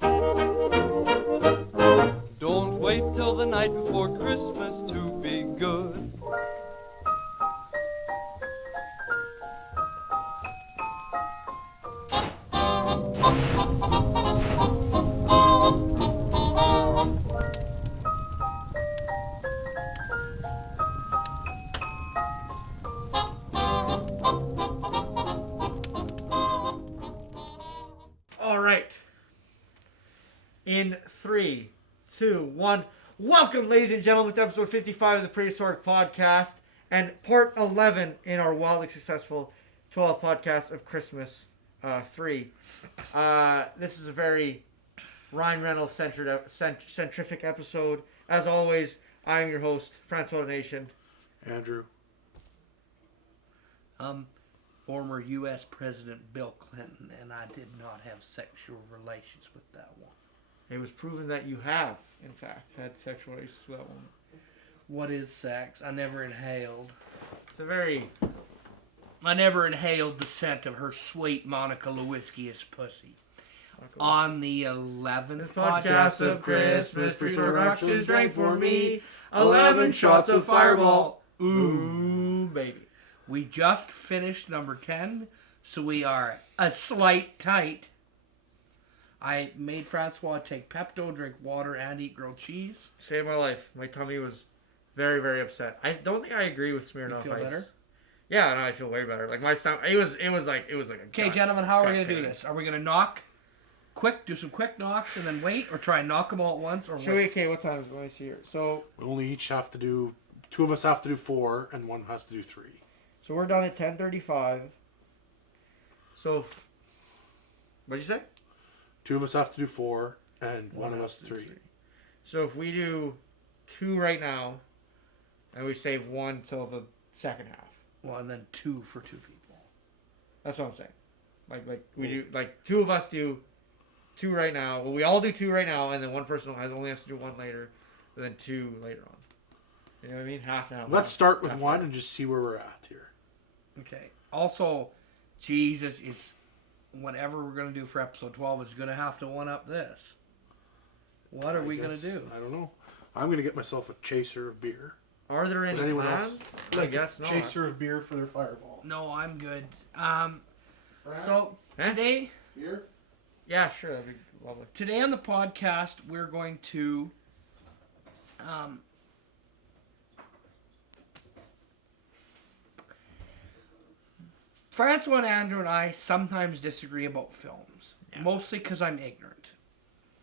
Don't wait till the night before Christmas to be good. All right. In 3, 2, 1. Welcome, ladies and gentlemen, to episode 55 of the Prehistoric podcast and part 11 in our wildly successful 12 podcasts of Christmas 3. This is a very Ryan Reynolds centrific episode. As always, I am your host, Francois Nation. Andrew. Former U.S. President Bill Clinton, and I did not have sexual relations with that one. It was proven that you have, in fact, had sexual relations with that woman. What is sex? I never inhaled. It's a very... I never inhaled the scent of her sweet Monica Lewinsky's pussy. On the 11th podcast of Christmas, Prehistoric Watches drank for me 11 shots of Fireball. Ooh, baby. We just finished number 10, so we are a slight tight. I made Francois take Pepto, drink water, and eat grilled cheese. Saved my life. My tummy was very, very upset. I don't think I agree with Smirnoff Ice. You feel better? Yeah, no, I feel way better. Like my stomach, it was like a. Okay, gentlemen, how are we gonna do this? Are we gonna knock? Do some quick knocks and then wait, or try and knock them all at once, or wait? Okay, what time is it? Let me see here. So We only each have to do, two of us have to do 4, and one has to do 3. So we're done at 10:35. So, what'd you say? 2 of us have to do 4, and one of us 3. So if we do 2 right now, and we save 1 till the second half. Well, and then 2 for 2 people. That's what I'm saying. Like we do, like 2 of us do 2 right now. Well, we all do 2 right now, and then one person only has to do 1 later, and then 2 later on. You know what I mean? Half now. Let's start with 1 and just see where we're at here. Okay. Also, Jesus is, whatever we're going to do for episode 12 is going to have to one-up this. What are we going to do? I don't know. I'm going to get myself a chaser of beer. Are there any Anyone plans? else? I guess not. Chaser of beer for their Fireball. No, I'm good. So, today... Beer? Yeah, sure. That'd be lovely. Today on the podcast, we're going to... Francois and Andrew and I sometimes disagree about films. Yeah. Mostly because I'm ignorant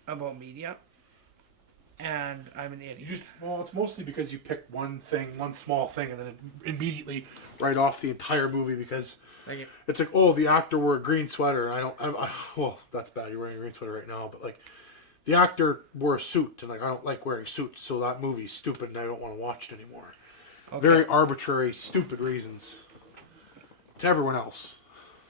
about media. And I'm an idiot. Well, it's mostly because you pick one small thing, and then immediately write off the entire movie because it's like, oh, the actor wore a green sweater. Well, that's bad. You're wearing a green sweater right now, but like, the actor wore a suit, and like, I don't like wearing suits, so that movie's stupid, and I don't want to watch it anymore. Okay. Very arbitrary, stupid reasons. To everyone else.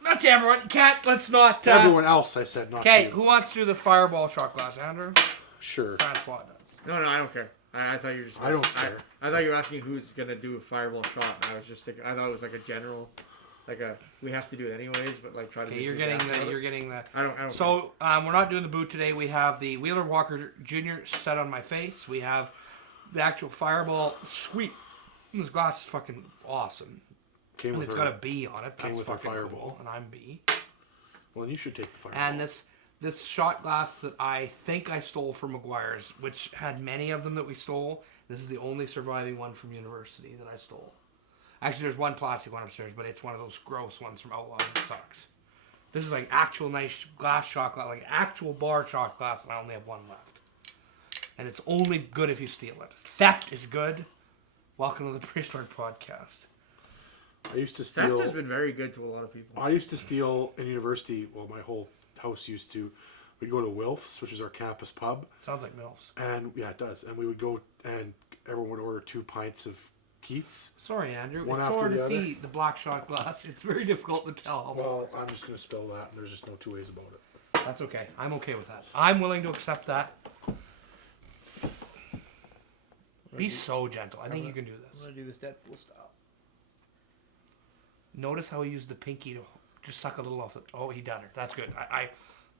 Not to everyone. Let's not... To everyone else, I said, not to you. Okay, who wants to do the Fireball shot glass, Andrew? Sure. Francois does. No, I don't care. I thought you were just... I don't care. I thought you were asking who's going to do a Fireball shot. And I was just thinking... I thought it was like a general... we have to do it anyways, but like try to... Okay, you're getting the... I don't So, we're not doing the boot today. We have the Wheeler Walker Jr. set on my face. We have the actual Fireball. Sweet. This glass is fucking awesome. And it's got a B on it. That's fucking cool. And I'm B. Well, then you should take the Fireball. And this shot glass that I think I stole from McGuire's, which had many of them that we stole. This is the only surviving one from university that I stole. Actually, there's one plastic one upstairs, but it's one of those gross ones from Outlaws. It sucks. This is like actual nice glass shot glass, like actual bar shot glass, and I only have 1 left. And it's only good if you steal it. Theft is good. Welcome to the Prehistoric podcast. I used to steal... Theft has been very good to a lot of people. I used to steal in university. Well, my whole house used to. We'd go to Wilf's, which is our campus pub. Sounds like MILFs. And yeah, it does. And we would go, and everyone would order 2 pints of Keith's. Sorry, Andrew. One it's after hard the to other. see the black shot glass. It's very difficult to tell. Well, I'm just going to spill that, and there's just no 2 ways about it. That's okay. I'm okay with that. I'm willing to accept that. Be so gentle. I think you can do this. I'm going to do this Deadpool style. Notice how he used the pinky to just suck a little off it. Oh, he done it. That's good.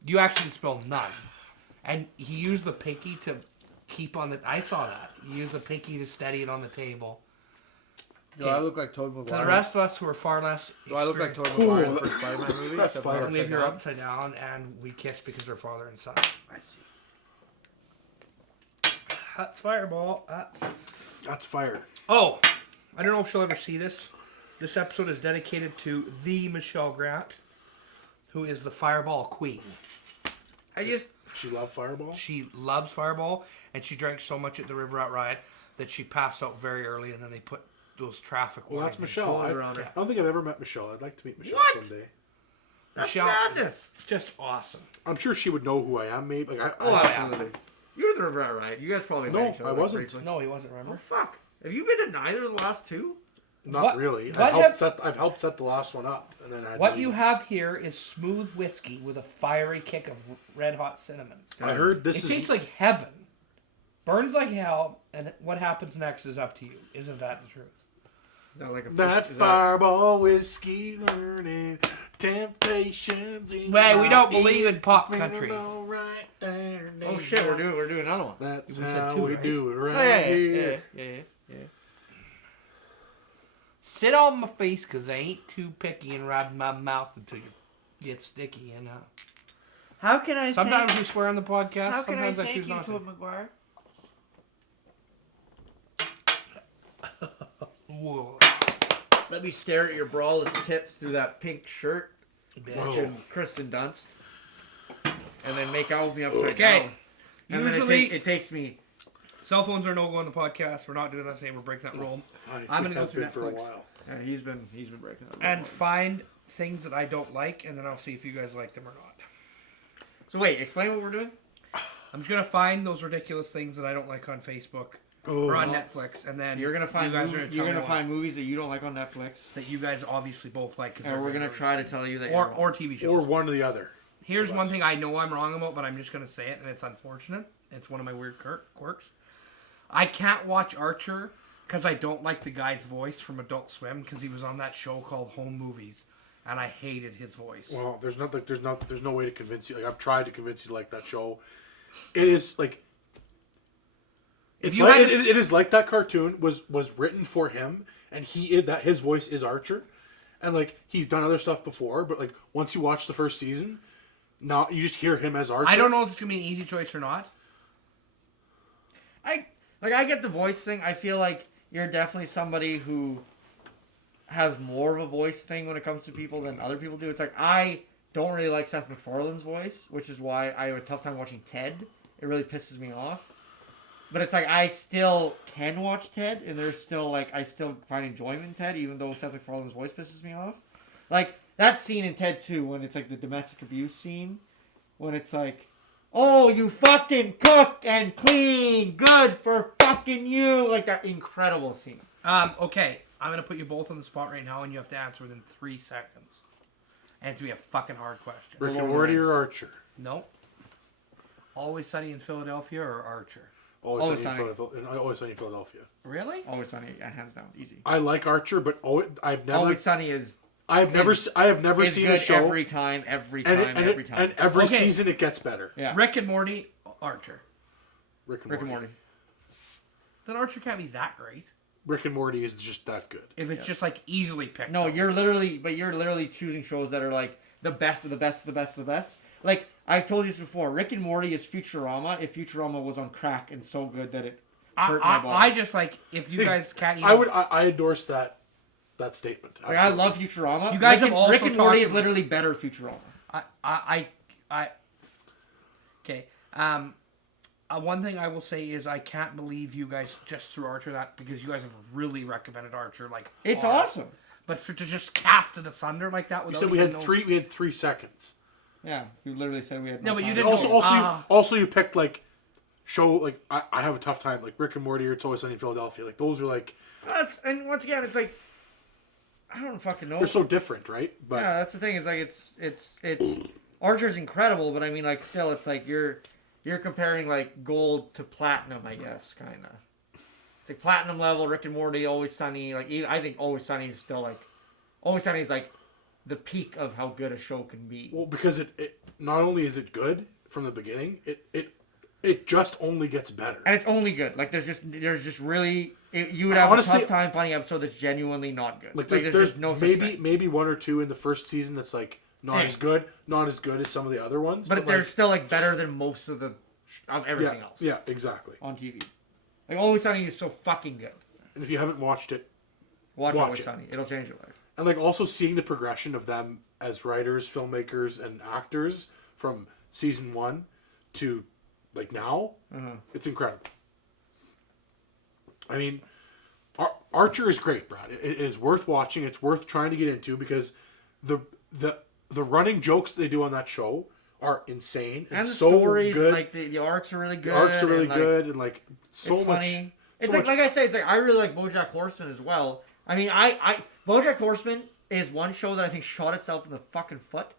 You actually spill none. And he used the pinky to keep on the... I saw that. He used the pinky to steady it on the table. Do I look like Tobey To Maguire? the rest of us who are far less... Do I look like Tobey Maguire in the first Spider-Man movie? That's Except fire. for Only if upside you're down? upside down and we kiss because they're father and son. I see. That's Fireball. That's fire. Oh, I don't know if she'll ever see this. This episode is dedicated to the Michelle Grant, who is the Fireball Queen. She loved Fireball? She loves Fireball, and she drank so much at the River Rat Ride that she passed out very early, and then they put those traffic Well, warnings. that's Michelle. I around her. don't think I've ever met Michelle. I'd like to meet Michelle What? someday. That's Michelle madness. is just awesome. I'm sure she would know who I am, maybe. Like, Oh, I absolutely. You're the River right? You guys probably met each other. I like, wasn't. briefly. No, he wasn't, Oh, remember? fuck. Have you been to neither of the last two? Not What- really. what I've helped set the last one up, and then I had What to you leave. have here is smooth whiskey with a fiery kick of red hot cinnamon. I heard this It is. tastes like heaven. Burns like hell, and what happens next is up to you. Isn't that the truth? Is that like a that is Fireball whiskey learning temptations. In Wait, we my don't believe in pop ear, country. right there, Oh shit, we're doing another one. That's We said how two, we right? do it Oh, right yeah, here. yeah. Sit on my face, cause I ain't too picky, and rub my mouth until you get sticky. And How can I sometimes we swear on the podcast. How can I Sometimes I thank choose you, not to. Tobey Maguire? Whoa. Let me stare at your braless tits through that pink shirt, Bitch. watching Kristen Dunst, and then make out with me upside Okay. down. And Usually, then it takes me. cell phones are no go on the podcast. We're not doing that today. We're breaking that rule. I'm gonna go Have through been for a Netflix. while. Yeah, he's been breaking up. And find things that I don't like, and then I'll see if you guys like them or not. So wait, explain what we're doing. I'm just gonna find those ridiculous things that I don't like on Facebook or on Netflix, and then You're gonna find you guys are you're tell gonna me find movies that you don't like on Netflix, that you guys obviously both like. Cause and they're we're gonna great try to tell you that. or TV shows. Or one or the other. Here's for one us. thing I know I'm wrong about, but I'm just gonna say it, and it's unfortunate. It's one of my weird quirks. I can't watch Archer because I don't like the guy's voice from Adult Swim because he was on that show called Home Movies, and I hated his voice. Well, there's no way to convince you. Like, I've tried to convince you to like that show. It is like. It's you like, had- it is like that cartoon was written for him, and his voice is Archer, and like he's done other stuff before, but like once you watch the first season, now you just hear him as Archer. I don't know if it's gonna be an easy choice or not. I get the voice thing. I feel like you're definitely somebody who has more of a voice thing when it comes to people than other people do. It's like I don't really like Seth MacFarlane's voice, which is why I have a tough time watching Ted. It really pisses me off. But it's like I still can watch Ted, and there's still like I still find enjoyment in Ted, even though Seth MacFarlane's voice pisses me off. Like that scene in Ted 2 when it's like the domestic abuse scene, when it's like, "Oh, you fucking cook and clean, good for fucking you," like that incredible scene. Okay, I'm gonna put you both on the spot right now, and you have to answer within 3 seconds. And it's gonna be a fucking hard question. Rick and Morty or Archer. Nope. Never Sunny in Philadelphia or Archer? Always Sunny in Philadelphia. Really? Always Sunny, hands down, easy. I like Archer, but I've never. Always Sunny is I have never seen a good show. every time. And Every time. every Okay. season it gets better. Yeah. Rick and Morty, Archer. Rick and Rick and Morty. Morty. Then Archer can't be that great. Rick and Morty is just that good. If it's just like easily picked. No, up. you're literally choosing shows that are like the best of the best of the best of the best. Like I've told you this before, Rick and Morty is Futurama if Futurama was on crack and so good that it hurt my balls. I just like if you guys can't. I endorse that statement. Like I love Futurama. You guys Rick have also Rick and Morty talked is about- literally better Futurama. Okay. One thing I will say is I can't believe you guys just threw Archer that because you guys have really recommended Archer like. It's hard. awesome. But to just cast it asunder like that You without said we even had know- 3. We had 3 seconds. Yeah, you literally said we had No, but you time. didn't- Also, you picked like show like I have a tough time like Rick and Morty or It's Always Sunny in Philadelphia. Like those are like And once again, it's like I don't fucking know. they're so different, right? But Yeah, that's the thing. Is like it's Archer's incredible, but I mean, like, still, it's like you're comparing like gold to platinum, I guess, kind of. It's like platinum level. Rick and Morty, Always Sunny. Like I think Always Sunny is still like Always Sunny is like the peak of how good a show can be. well, because it not only is it good from the beginning, it just only gets better. And it's only good. Like there's just really you would have honestly, a tough time finding an episode that's genuinely not good. Like there's just no maybe one or two in the first season that's like not as good as some of the other ones. But they're still like better than most of everything else. Yeah, exactly. On TV, like Always Sunny is so fucking good. And if you haven't watched it, watch Always Sunny. It'll change your life. And like also seeing the progression of them as writers, filmmakers, and actors from season 1 to like now, it's incredible. I mean, Archer is great, Brad. It is worth watching. It's worth trying to get into because the running jokes they do on that show are insane. And the so stories, good. And, like the arcs are really good. The arcs are really good, and like so it's much. Funny. It's like I say, it's like I really like BoJack Horseman as well. I mean, BoJack Horseman is one show that I think shot itself in the fucking foot.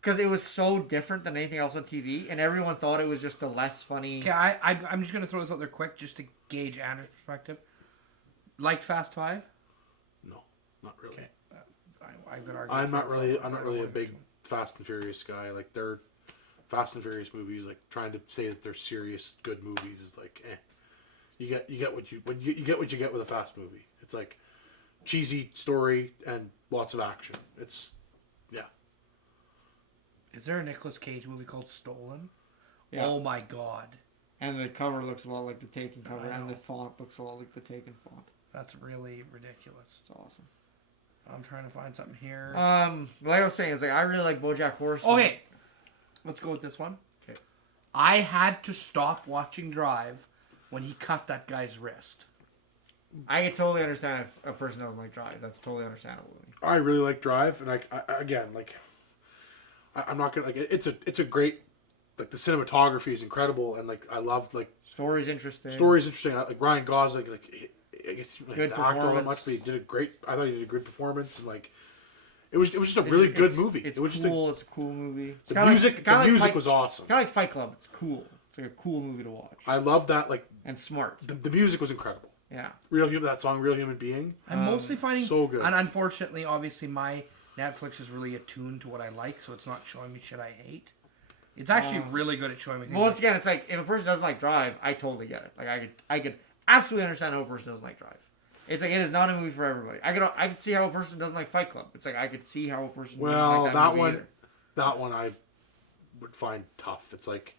Because it was so different than anything else on TV, and everyone thought it was just a less funny... Okay, I'm just going to throw this out there quick, just to gauge Andrew's perspective. Like Fast 5? No, not really. Okay. I could argue I'm not really a big Fast and Furious guy. Like, they're Fast and Furious movies, like, trying to say that they're serious, good movies is like, eh. You get what you get with a Fast movie. It's like cheesy story and lots of action. It's... yeah. Is there a Nicolas Cage movie called Stolen? Yeah. Oh my god. And the cover looks a lot like the Taken cover, and the font looks a lot like the Taken font. That's really ridiculous. It's awesome. I'm trying to find something here. Like I was saying, it's like I really like BoJack Horseman. Okay, let's go with this one. Okay. I had to stop watching Drive when he cut that guy's wrist. I can totally understand if a person doesn't like Drive. That's totally understandable to me. I really like Drive, and I'm not gonna like it's a great, like the cinematography is incredible, and like I love like story's interesting. Like Ryan Gosling, like I guess like, good the actor performance. much, but he did a great. I thought he did a good performance, and like it was just a really good movie. It's was cool. It's a cool movie. The music was awesome. Kind of like Fight Club. It's cool. It's like a cool movie to watch. I love that. Like and smart. The music was incredible. Yeah. That song, Real Human Being. I'm mostly finding so good. And unfortunately, obviously, my Netflix is really attuned to what I like, so it's not showing me shit I hate. It's actually really good at showing me things. Well, once again, it's like if a person doesn't like Drive, I totally get it. Like I could absolutely understand how a person doesn't like Drive. It's like it is not a movie for everybody. I could see how a person doesn't like Fight Club. It's like I could see how a person doesn't like that one I would find tough. It's like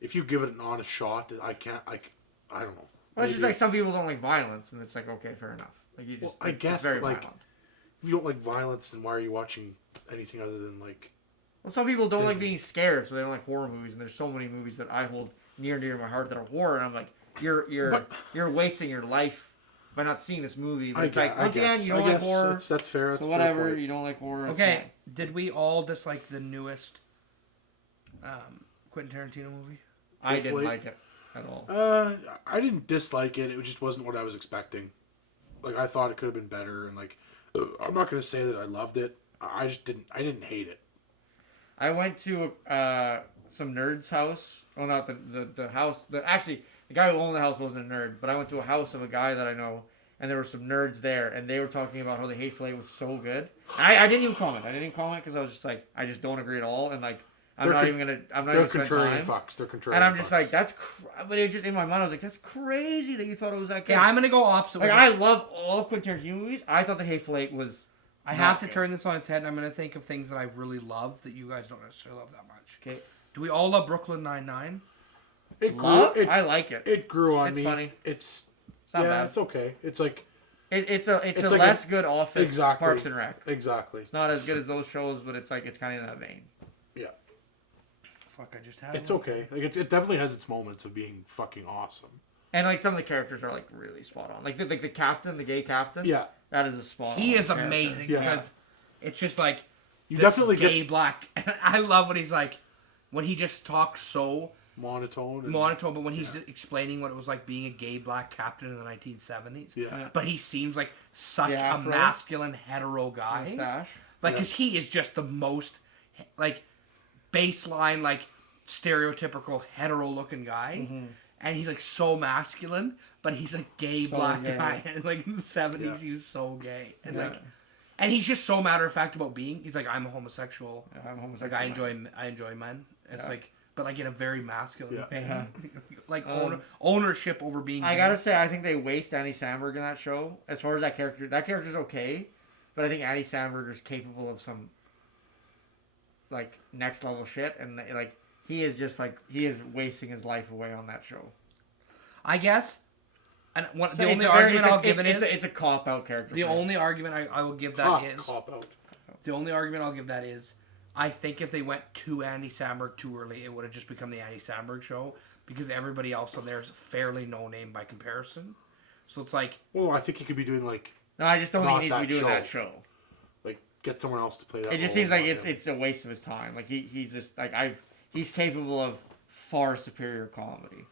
if you give it an honest shot, I don't know. Well, it's just like some people don't like violence, and it's like okay, fair enough. Like you just, I guess, it's very like violent. if you don't like violence, then why are you watching anything other than like? Well, some people don't like Disney. being scared, so they don't like horror movies. And there's so many movies that I hold near and dear to my heart that are horror, and I'm like, you're wasting your life by not seeing this movie. But it's like once again, you don't like horror. That's fair. So whatever, you don't like horror. Okay, did we all dislike the newest Quentin Tarantino movie? I didn't like it at all. I didn't dislike it. It just wasn't what I was expecting. Like I thought it could have been better, and like I'm not gonna say that I loved it. I didn't hate it. I went to some nerd's house. Oh, not the house. Actually, the guy who owned the house wasn't a nerd, but I went to a house of a guy that I know, and there were some nerds there, and they were talking about how the Hateful Eight was so good. I didn't even comment. Because I was just like, I just don't agree at all, and like I'm not even gonna spend time. They're contrarian and I'm just fucks. like, that's. But it just in my mind, I was like, that's crazy that you thought it was that good. Yeah, I'm gonna go opposite. Like I love all of Quentin Tarantino movies. I thought the Hateful Eight was. I have to turn this on its head, and I'm going to think of things that I really love that you guys don't necessarily love that much. Okay. Do we all love Brooklyn Nine-Nine? I like it. It grew on me. It's funny. It's not bad. It's okay. It's like it's a like less good Office. Exactly. Parks and Rec. Exactly. It's not as good as those shows, but it's like it's kind of in that vein. Yeah. Fuck! I just had. It's one. okay. Like it definitely has its moments of being fucking awesome. And like some of the characters are like really spot on. Like the captain, the gay captain. Yeah. That is a spot on. He is character. amazing because it's just like You this definitely gay get black. I love when he's like when he just talks so monotone, but when he's explaining what it was like being a gay black captain in the 1970s. Yeah. But he seems like such a afro. masculine hetero guy. Mustache. Like, because he is just the most, like, baseline, like, stereotypical hetero-looking guy. Mm-hmm. And he's, like, so masculine, but he's a gay So black gay. guy. And, like, in the 70s, he was so gay. And, Yeah. like, and he's just so matter-of-fact about being. He's like, I'm a homosexual. Yeah, I'm homosexual. Like, I enjoy men. And it's Yeah. like, but like in a very masculine way. Yeah. Like ownership over being. I gotta say, I think they waste Andy Samberg in that show. As far as that character's okay, but I think Andy Samberg is capable of some like next level shit, and like he is wasting his life away on that show. I guess. And So the only argument I'll give it's a cop out character. The only argument I will give that is cop out. The only argument I'll give that is I think if they went to Andy Samberg too early, it would have just become the Andy Samberg show because everybody else on there is fairly no name by comparison. So it's like, well, I think he could be doing like. No, I just don't think he needs to be doing that show. Like, get someone else to play that. It just seems like it's a waste of his time. Like he's just like he's capable of far superior comedy.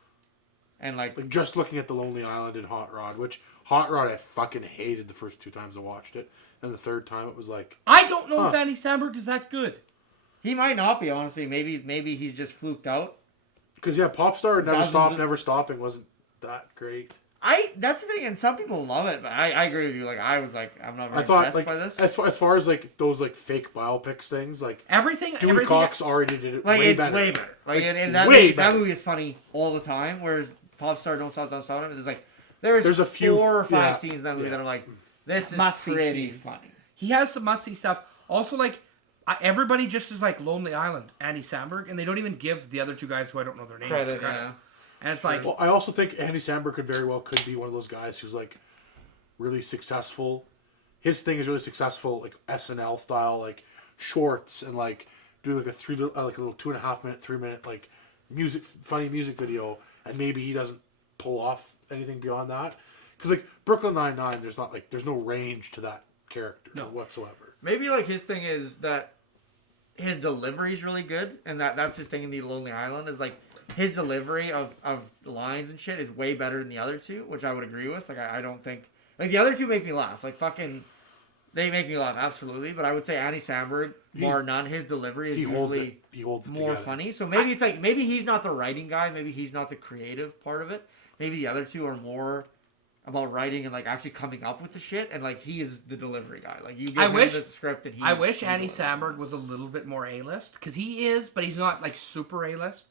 And like just looking at The Lonely Island and Hot Rod, which Hot Rod I fucking hated the first 2 times I watched it, and the third time it was like I don't know if Andy Samberg is that good. He might not be, honestly. Maybe he's just fluked out. Because Popstar Never Stopping wasn't that great. That's the thing, and some people love it, but I agree with you. Like I'm not very impressed by this. As far as like those like fake biopics things, like everything Cox already did it like way better. Way better. Like and that movie is funny all the time, whereas Popstar Don't Stop, Don't Stop. There's a few 4 or 5 scenes in that movie that are like, this is pretty funny. He has some must-see stuff. Also, like, everybody just is like Lonely Island, Andy Samberg, and they don't even give the other 2 guys who I don't know their names credit. Yeah. And it's like... Well, I also think Andy Samberg could be one of those guys who's like really successful. His thing is really successful, like SNL style, like shorts and like do like a little 2.5 minute, 3 minute like funny music video. And maybe he doesn't pull off anything beyond that. Because, like, Brooklyn Nine-Nine, there's no range to that character whatsoever. Maybe, like, his thing is that his delivery is really good. And that's his thing in The Lonely Island is, like, his delivery of lines and shit is way better than the other 2, which I would agree with. Like, I don't think... Like, the other 2 make me laugh. Like, fucking... They make me laugh, absolutely. But I would say Andy Samberg, bar none, his delivery is usually more funny. So maybe it's like, maybe he's not the writing guy. Maybe he's not the creative part of it. Maybe the other 2 are more about writing and like actually coming up with the shit. And like, he is the delivery guy. Like, you give him the script and he... I wish Andy Samberg was a little bit more A-list. Because he is, but he's not like super A-list.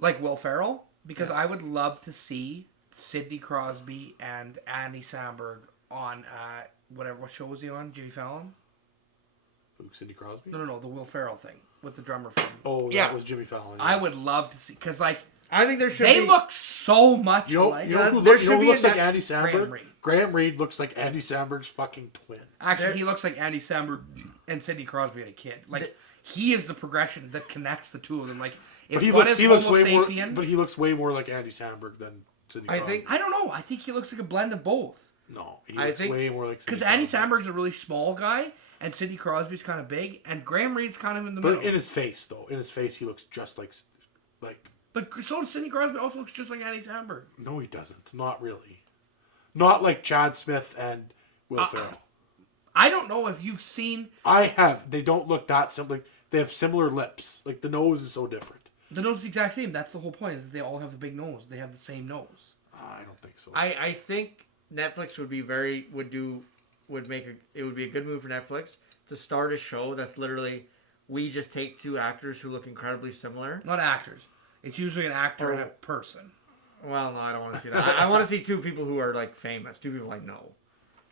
Like Will Ferrell. Because I would love to see Sidney Crosby and Andy Samberg on... what show was he on? Jimmy Fallon? Who, Sidney Crosby? No, the Will Ferrell thing with the drummer from. Oh, that was Jimmy Fallon. Yeah. I would love to see because like I think there should. They look so much alike. Who looks like Andy Samberg? Graham Reed looks like Andy Samberg's fucking twin. Actually, he looks like Andy Samberg and Sidney Crosby had a kid. Like he is the progression that connects the 2 of them. Like if he looks way more like Andy Samberg than Sidney Crosby. I don't know. I think he looks like a blend of both. No, he looks way more like... Because Andy Samberg's a really small guy, and Sidney Crosby's kind of big, and Graham Reed's kind of in the middle. But in his face, though. In his face, he looks just like... But so does Sidney Crosby also looks just like Andy Samberg. No, he doesn't. Not really. Not like Chad Smith and Will Ferrell. I don't know if you've seen... I have. They don't look that similar. They have similar lips. Like, the nose is so different. The nose is the exact same. That's the whole point, is that they all have the big nose. They have the same nose. I don't think so. I think... Netflix would be it would be a good move for Netflix to start a show that's literally we just take 2 actors who look incredibly similar. Not actors. It's usually an actor and a person. Well, no, I don't want to see that. I want to see 2 people who are like famous, 2 people I know.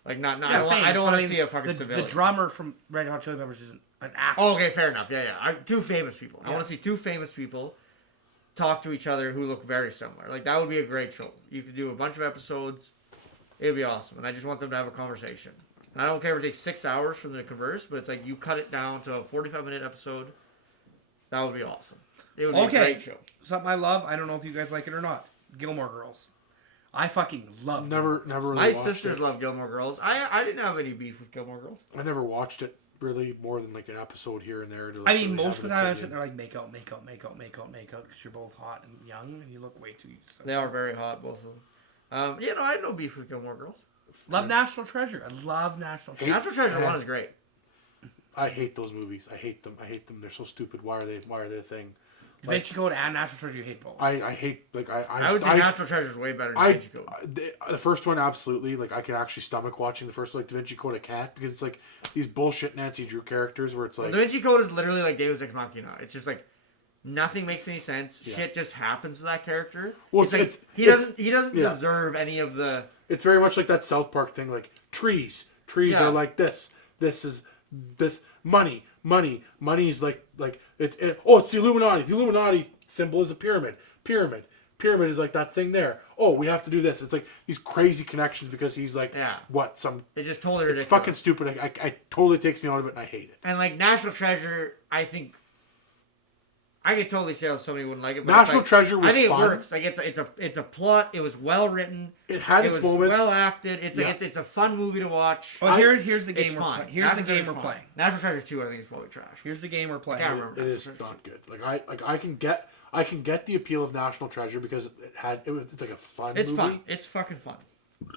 Like not Yeah, I don't want to see a fucking civilian. The drummer from Red Hot Chili Peppers isn't an actor. Oh, okay, fair enough. Yeah. 2 famous people. I want to see 2 famous people talk to each other who look very similar. Like that would be a great show. You could do a bunch of episodes. It would be awesome, and I just want them to have a conversation. And I don't care if it takes 6 hours for them to converse, but it's like you cut it down to a 45-minute episode. That would be awesome. It would be a great show. Something I love. I don't know if you guys like it or not. Gilmore Girls. I fucking love. Never really. My sisters love Gilmore Girls. I didn't have any beef with Gilmore Girls. I never watched it really more than like an episode here and there. I mean, most of the time I'm sitting there like make out, because you're both hot and young and you look way too. They are very hot, both of them. I had no beef with Gilmore Girls. Love National Treasure. I love National Treasure. National Treasure 1 is great. I hate those movies. I hate them. They're so stupid. Why are they a thing? Da Vinci Code and National Treasure, you hate both. I hate, like, I would say National Treasure is way better than Da Vinci Code. The first one, absolutely. Like, I can actually stomach watching the first one. Like, Da Vinci Code, I can't. Because it's like these bullshit Nancy Drew characters where it's like... Da Vinci Code is literally like Deus Ex Machina. It's just like... Nothing makes any sense. Yeah. Shit just happens to that character. Well, He doesn't yeah. deserve any of the. It's very much like that South Park thing, like trees. Trees Yeah. are like this. This is this money. Money's like it's the Illuminati. The Illuminati symbol is a pyramid. Pyramid is like that thing there. Oh, we have to do this. It's like these crazy connections because he's like, It's just totally ridiculous. It's fucking stupid. I totally takes me out of it and I hate it. And like National Treasure, I think I could totally see how somebody wouldn't like it. But National Treasure was I think fun. it works. Like it's a plot. It was well written. It had its moments. Well acted. It's a fun movie to watch. Oh, here's the game It's we're fine. playing. Here's the game we're playing. National Treasure 2, I think, is probably trash. Here's the game we're playing. I can't remember. It is not good. I can get the appeal of National Treasure because it's like a fun It's movie. fun. It's fucking fun.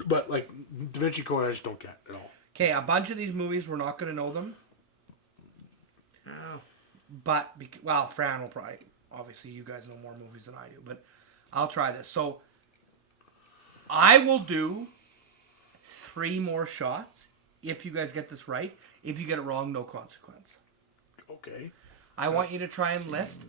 But like Da Vinci Code, I just don't get at all. Okay, a bunch of these movies we're not going to know them, Oh. but Fran will probably. Obviously, you guys know more movies than I do, but I'll try this. So, I will do 3 more shots if you guys get this right. If you get it wrong, no consequence. Okay. I want you to try and list.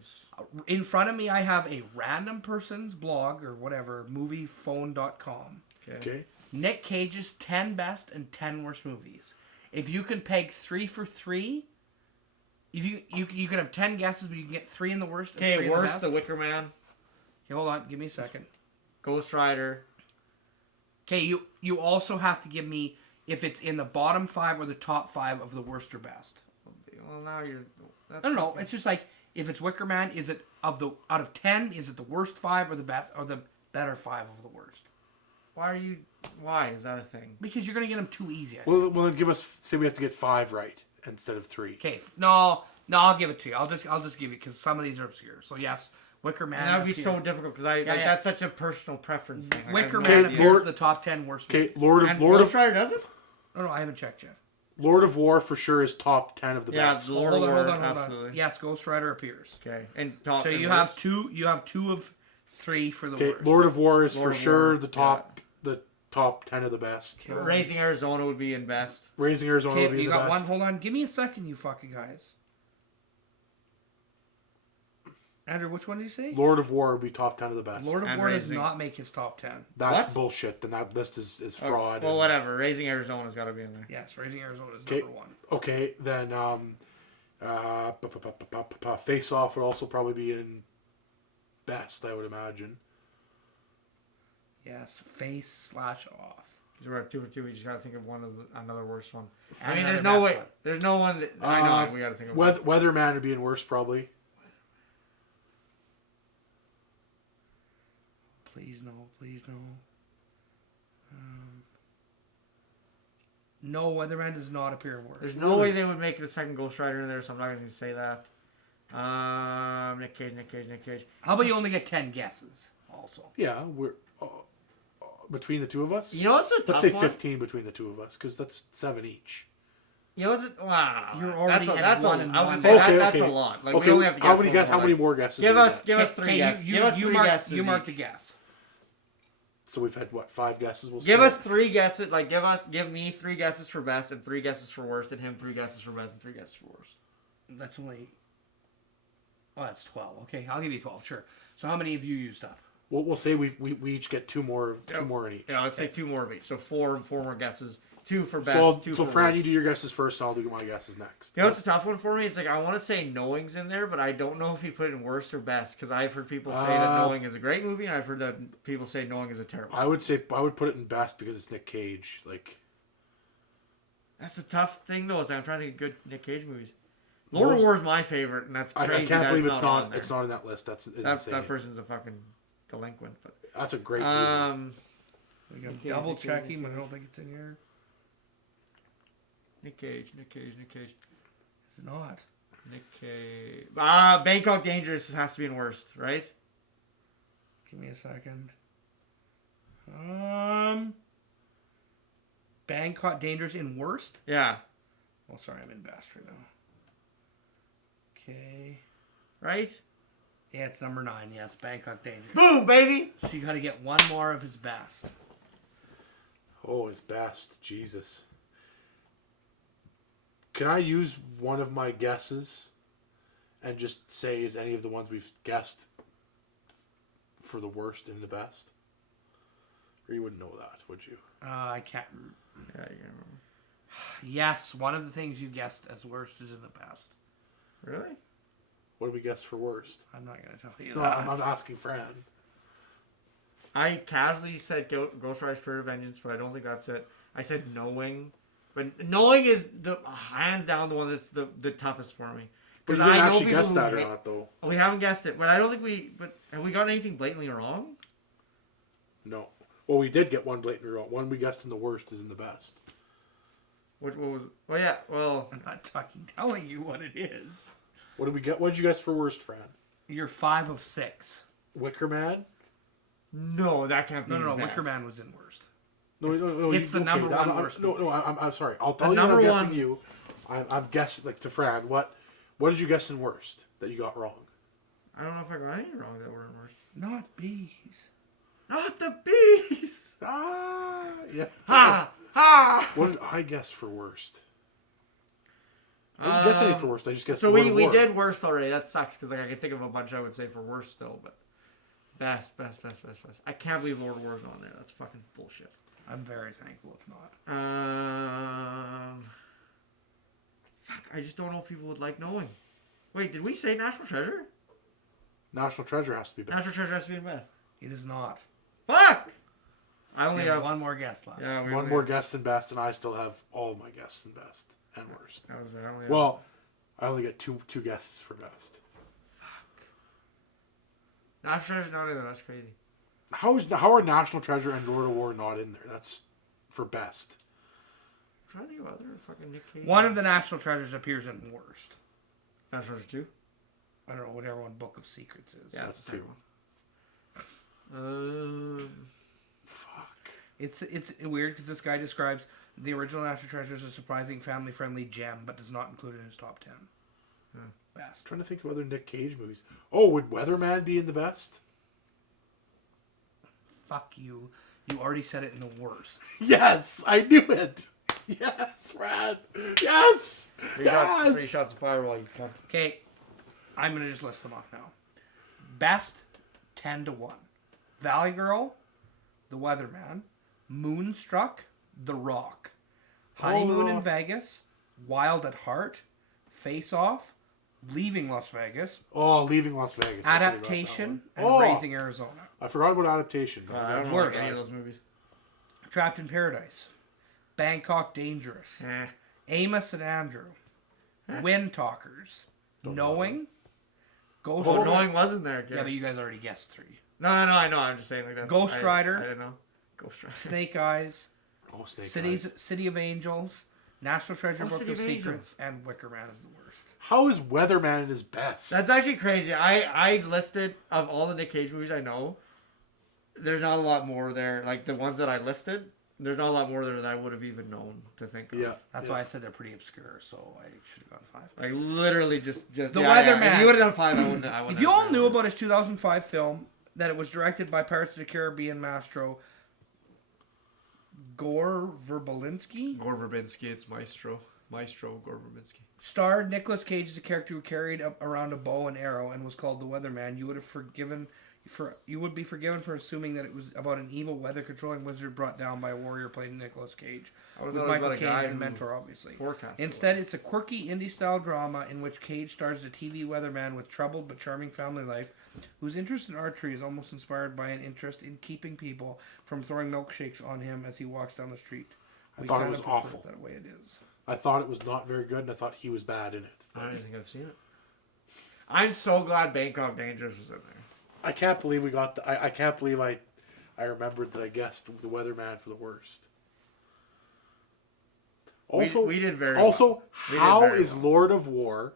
In front of me, I have a random person's blog or whatever, moviephone.com. Okay. Nick Cage's 10 best and 10 worst movies. If you can peg 3 for 3, if you can have 10 guesses, but you can get 3 in the worst and 3 in the best. Worst, The Wicker Man. Okay, hold on, give me a second. Ghost Rider. Okay, you also have to give me if it's in the bottom 5 or the top 5 of the worst or best. Well, now you're. I don't know. It's just like if it's Wicker Man, is it out of 10? Is it the worst 5 or the best or the better 5 of the worst? Why is that a thing? Because you're gonna get them too easy. I think. Well, give us. Say we have to get 5 right instead of 3. Okay, no, I'll give it to you. I'll just give it because some of these are obscure. So yes, Wicker Man. And that would be so difficult because that's such a personal preference thing. Like, Wicker I have no Man idea. appears in the top 10 worst movies. Okay, Lord Ghost of Rider doesn't? Oh, no, I haven't checked yet. Lord of War for sure is top 10 of the best. Lord of War, absolutely. Yes, Ghost Rider appears. Okay, and top. So and you worst? have two. You have 2 of 3 for the Okay, worst. Lord of War is Lord for of sure War, the top 10 of the best. Raising Arizona would be in best. Raising Arizona would Okay, be you the got best. one. Hold on. Give me a second, you fucking guys. Andrew, which one did you say? Lord of War would be top 10 of the best. Lord of And War does Raising. not make his top 10. That's What? bullshit. Then that list is fraud. Well, whatever. Raising Arizona's got to be in there. Yes, Raising Arizona is Okay. number 1. Okay, then Face Off would also probably be in best, I would imagine. Yes, Face/Off. Because we're at 2 for 2. We just got to think of another worst one. And I mean, another there's no best way. one. There's no one. I know. We got to think of one. Weatherman would be in worst probably. Please no, please no. No, Weatherman does not appear in worst. There's no way they would make the second Ghost Rider in there, so I'm not going to say that. Nick Cage. How about you only get 10 guesses? Also, Yeah, we're between the two of us. You know what's a tough Let's say one? 15 between the two of us, because that's 7 each. You know what's it? Wow. You're already at one and I was one. going to say Okay, that's okay. a lot. Like, Okay, we only have to guess how many one guess? more, How many like- more guesses? Give do we us have? 3 guesses. Give us 3 guesses. You mark each. the guess. So we've had what, 5 guesses? We'll Give start. us 3 guesses. Like, give me 3 guesses for best and 3 guesses for worst, and him 3 guesses for best and 3 guesses for worst. That's only. Oh, that's 12. Okay, I'll give you 12. Sure. So how many of you used up? We'll say we each get 2 more in each. Yeah, let's say 2 more of each. So 4 more guesses. 2 for best. So, 2 so for Fran, worst. you do your guesses first, and I'll do my guesses next. You know, it's a tough one for me. It's like I want to say Knowing's in there, but I don't know if he put it in worst or best because I've heard people say that Knowing is a great movie, and I've heard that people say Knowing is a terrible. I would put it in best because it's Nick Cage. Like, That's a tough thing though. Is I'm trying to get good Nick Cage movies. Lord of War is my favorite, and that's crazy. I can't that believe it's it's not. not On there. it's not in that list. That's insane. That person's a fucking delinquent. But That's a great movie. We got Okay, double okay, checking, okay. but I don't think it's in here. Nick Cage. It's not. Nick Cage. Bangkok Dangerous has to be in worst, right? Give me a second. Bangkok Dangerous in worst? Yeah. Oh, sorry, I'm in best right now. Okay. Right? Yeah, it's number 9. Yes, Bangkok Dangerous. Boom, baby. So you got to get one more of his best. Oh, his best. Jesus. Can I use one of my guesses and just say, is any of the ones we've guessed for the worst and the best? Or you wouldn't know that, would you? I can't. Yeah, you can remember. Yes, one of the things you guessed as worst is in the best. Really? What did we guess for worst? I'm not going to tell you No, that. I'm asking Fran. I casually said Ghost Rider Spirit of Vengeance, but I don't think that's it. I said Knowing. But Knowing is the hands down the one that's the toughest for me. But you Because didn't I know actually people guess who that or hate- not, though. We haven't guessed it, but I don't think we. But have we gotten anything blatantly wrong? No. Well, we did get one blatantly wrong. One we guessed in the worst is in the best. What was? Well, yeah. Well, I'm not telling you what it is. What did we get? What did you guess for worst, Fran? You're 5 of 6. Wicker Man? no, that can't be. No, the best. Wicker Man was in worst. No, it's the number one worst No, movie. no, I'm sorry. I'll tell you. number I'm guessing one- you. I'm guessing like to Fran. What did you guess in worst that you got wrong? I don't know if I got any wrong that were worse. Not bees. Not the bees. Yeah. Ha ha. What did I guess for worst? I didn't guess any for worst. I just guessed. So Lord we of War. did worst already. That sucks because like I can think of a bunch I would say for worst still, but best. I can't believe Lord of War's on there. That's fucking bullshit. I'm very thankful it's not. Fuck. I just don't know if people would like Knowing. Wait, did we say National Treasure? National Treasure has to be best. National Treasure has to be the best. It is not. Fuck. I We only have have one more guess left. Yeah, we One only more have- guest in best, and I still have all of my guests in best and worst. That was it. I only have- Well, I only get two guesses for best. National Treasure's not in there. That's crazy. How are National Treasure and Lord of War not in there? That's for best. I'm trying to think of other fucking Nick Cage. One of the National Treasures appears in worst. National Treasure 2? I don't know, whatever one Book of Secrets is. Yeah, That's that's the two. one. Fuck. It's weird because this guy describes the original National Treasure as a surprising family-friendly gem, but does not include it in his top 10. Best. Trying to think of other Nick Cage movies. Oh, would Weatherman be in the best? Fuck you. You already said it in the worst. Yes, I knew it. Yes, Brad. Yes. Three shots of fire while you count. Okay, I'm going to just list them off now. Best, 10-1. Valley Girl, The Weatherman, Moonstruck, The Rock, Honeymoon in Vegas, Wild at Heart, Face Off, Leaving Las Vegas, Oh, Leaving Las Vegas. I forgot about that Adaptation, one. and Oh, Raising Arizona. I forgot about Adaptation. I don't know Worst. any of those movies. Trapped in Paradise, Bangkok Dangerous, Amos and Andrew, Wind Talkers, Knowing, Ghost Oh, Rider. Knowing wasn't there. Yeah, but you guys already guessed 3. No, I know. I'm just saying like that's Ghost Rider. I didn't know. Ghost Rider. Snake Eyes, Oh, Snake Eyes. City of Angels, National Treasure, Book City of of Secrets, and Wicker Man is the worst. How is Weatherman in his best? That's actually crazy. I listed of all the Nick Cage movies I know. There's not a lot more there. Like the ones that I listed, there's not a lot more there that I would have even known to think of. Yeah. That's why I said they're pretty obscure, so I should have gone 5. Like literally just The yeah, yeah. Weatherman. If you would have done 5, I wouldn't. I wouldn't If you have all done knew it. about his 2005 film, that it was directed by Pirates of the Caribbean maestro Gore Verbinski, Gore Verbinski, it's Maestro Gore Verbinski. starred Nicolas Cage as a character who carried around a bow and arrow and was called the Weatherman, you would be forgiven for assuming that it was about an evil weather controlling wizard brought down by a warrior played Nicolas Cage. I would With thought it was Michael about a Caine guy as a who mentor, obviously. forecasted Instead, it's a quirky indie-style drama in which Cage stars a TV weatherman with troubled but charming family life, whose interest in archery is almost inspired by an interest in keeping people from throwing milkshakes on him as he walks down the street. I thought it kinda was prefer awful. That way it is. I thought it was not very good, and I thought he was bad in it. I don't even think I've seen it. I'm so glad Bangkok Dangerous was in there. I can't believe we got the. I can't believe I remembered that I guessed the Weatherman for the worst. Also, we did very Also, well. We did how very is well. Lord of War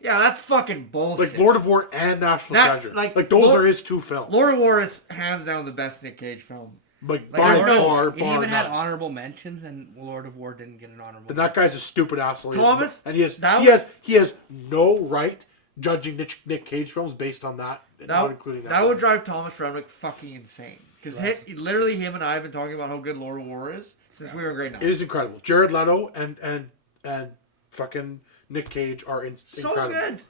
Yeah, that's fucking bullshit. like Lord of War and National That- Treasure? like, Like those Lord- are his two films. Lord of War is hands down the best Nick Cage film. Like Like, by Lord of far, War, it bar even had none. honorable mentions, and Lord of War didn't get an honorable Then that guy's a stupid asshole. He Thomas, has, and he has that he has no right judging Nick Cage films based on that, not including that. That would drive Thomas Renwick fucking insane. Because literally him and I have been talking about how good Lord of War is since we were in grade 9. It is incredible. Jared Leto and fucking Nick Cage are So incredible. good.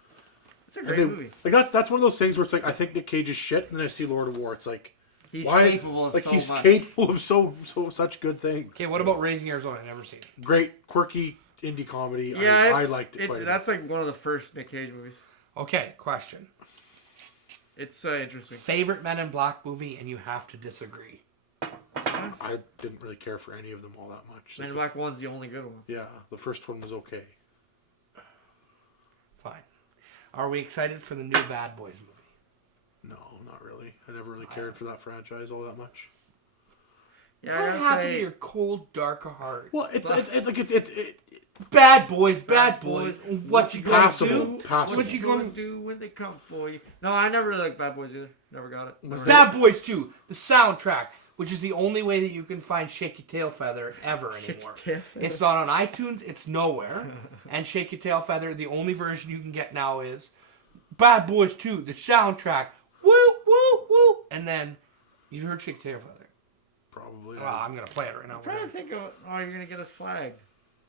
It's a great movie. Like that's one of those things where it's like I think Nick Cage is shit, and then I see Lord of War. It's like He's why, capable of like so he's much. capable of such good things. Okay, what about Raising Arizona? I've never seen it. Great, quirky indie comedy. Yeah, I liked it. That's like one of the first Nick Cage movies. Okay, question. It's interesting. Favorite Men in Black movie, and you have to disagree. I didn't really care for any of them all that much. Men in Black 1's the only good one. Yeah, the first one was okay. Fine. Are we excited for the new Bad Boys movie? No, not really. I never really cared for that franchise all that much. Yeah, What I gotta happened say, to your cold, dark heart? Well, it's Bad Boys, Bad Boys. Boys. What you gonna Passable. do? Passable. What you gonna do when they come for you? No, I never really liked Bad Boys either. Never got it. Never Bad Boys 2, the soundtrack, which is the only way that you can find Shake Your Tail Feather ever anymore. Tail Feather. It's not on iTunes, it's nowhere. And Shake Your Tail Feather, the only version you can get now is Bad Boys 2, the soundtrack. Woo, woo, woo. And then, you've heard Shake Your Tail Feather. Probably. Well, I'm going to play it right now. I'm trying to think of. Oh, you're gonna get us flagged.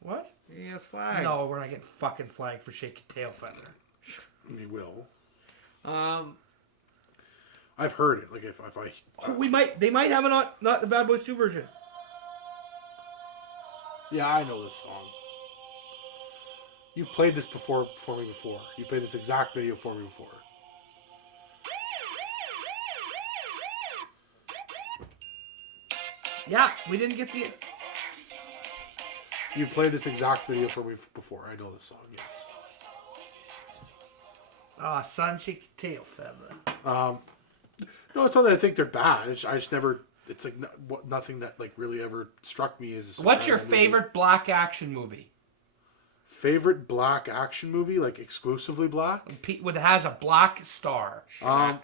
What? You're gonna get us flagged. No, we're not getting fucking flagged for Shake Your Tail Feather. They will. Um. I've heard it. Like if I. Oh, they might have it not the Bad Boys 2 version. Yeah, I know this song. You've played this for me before. You played this exact video for me before. Yeah, we didn't get the... You've played this exact video for me before. I know this song. Yes. Ah, son, Shake Your Tail Feather. No, it's not that I think they're bad. I just never. It's like nothing that like really ever struck me as. What's your favorite black action movie? Favorite black action movie, like exclusively black? That has a black star.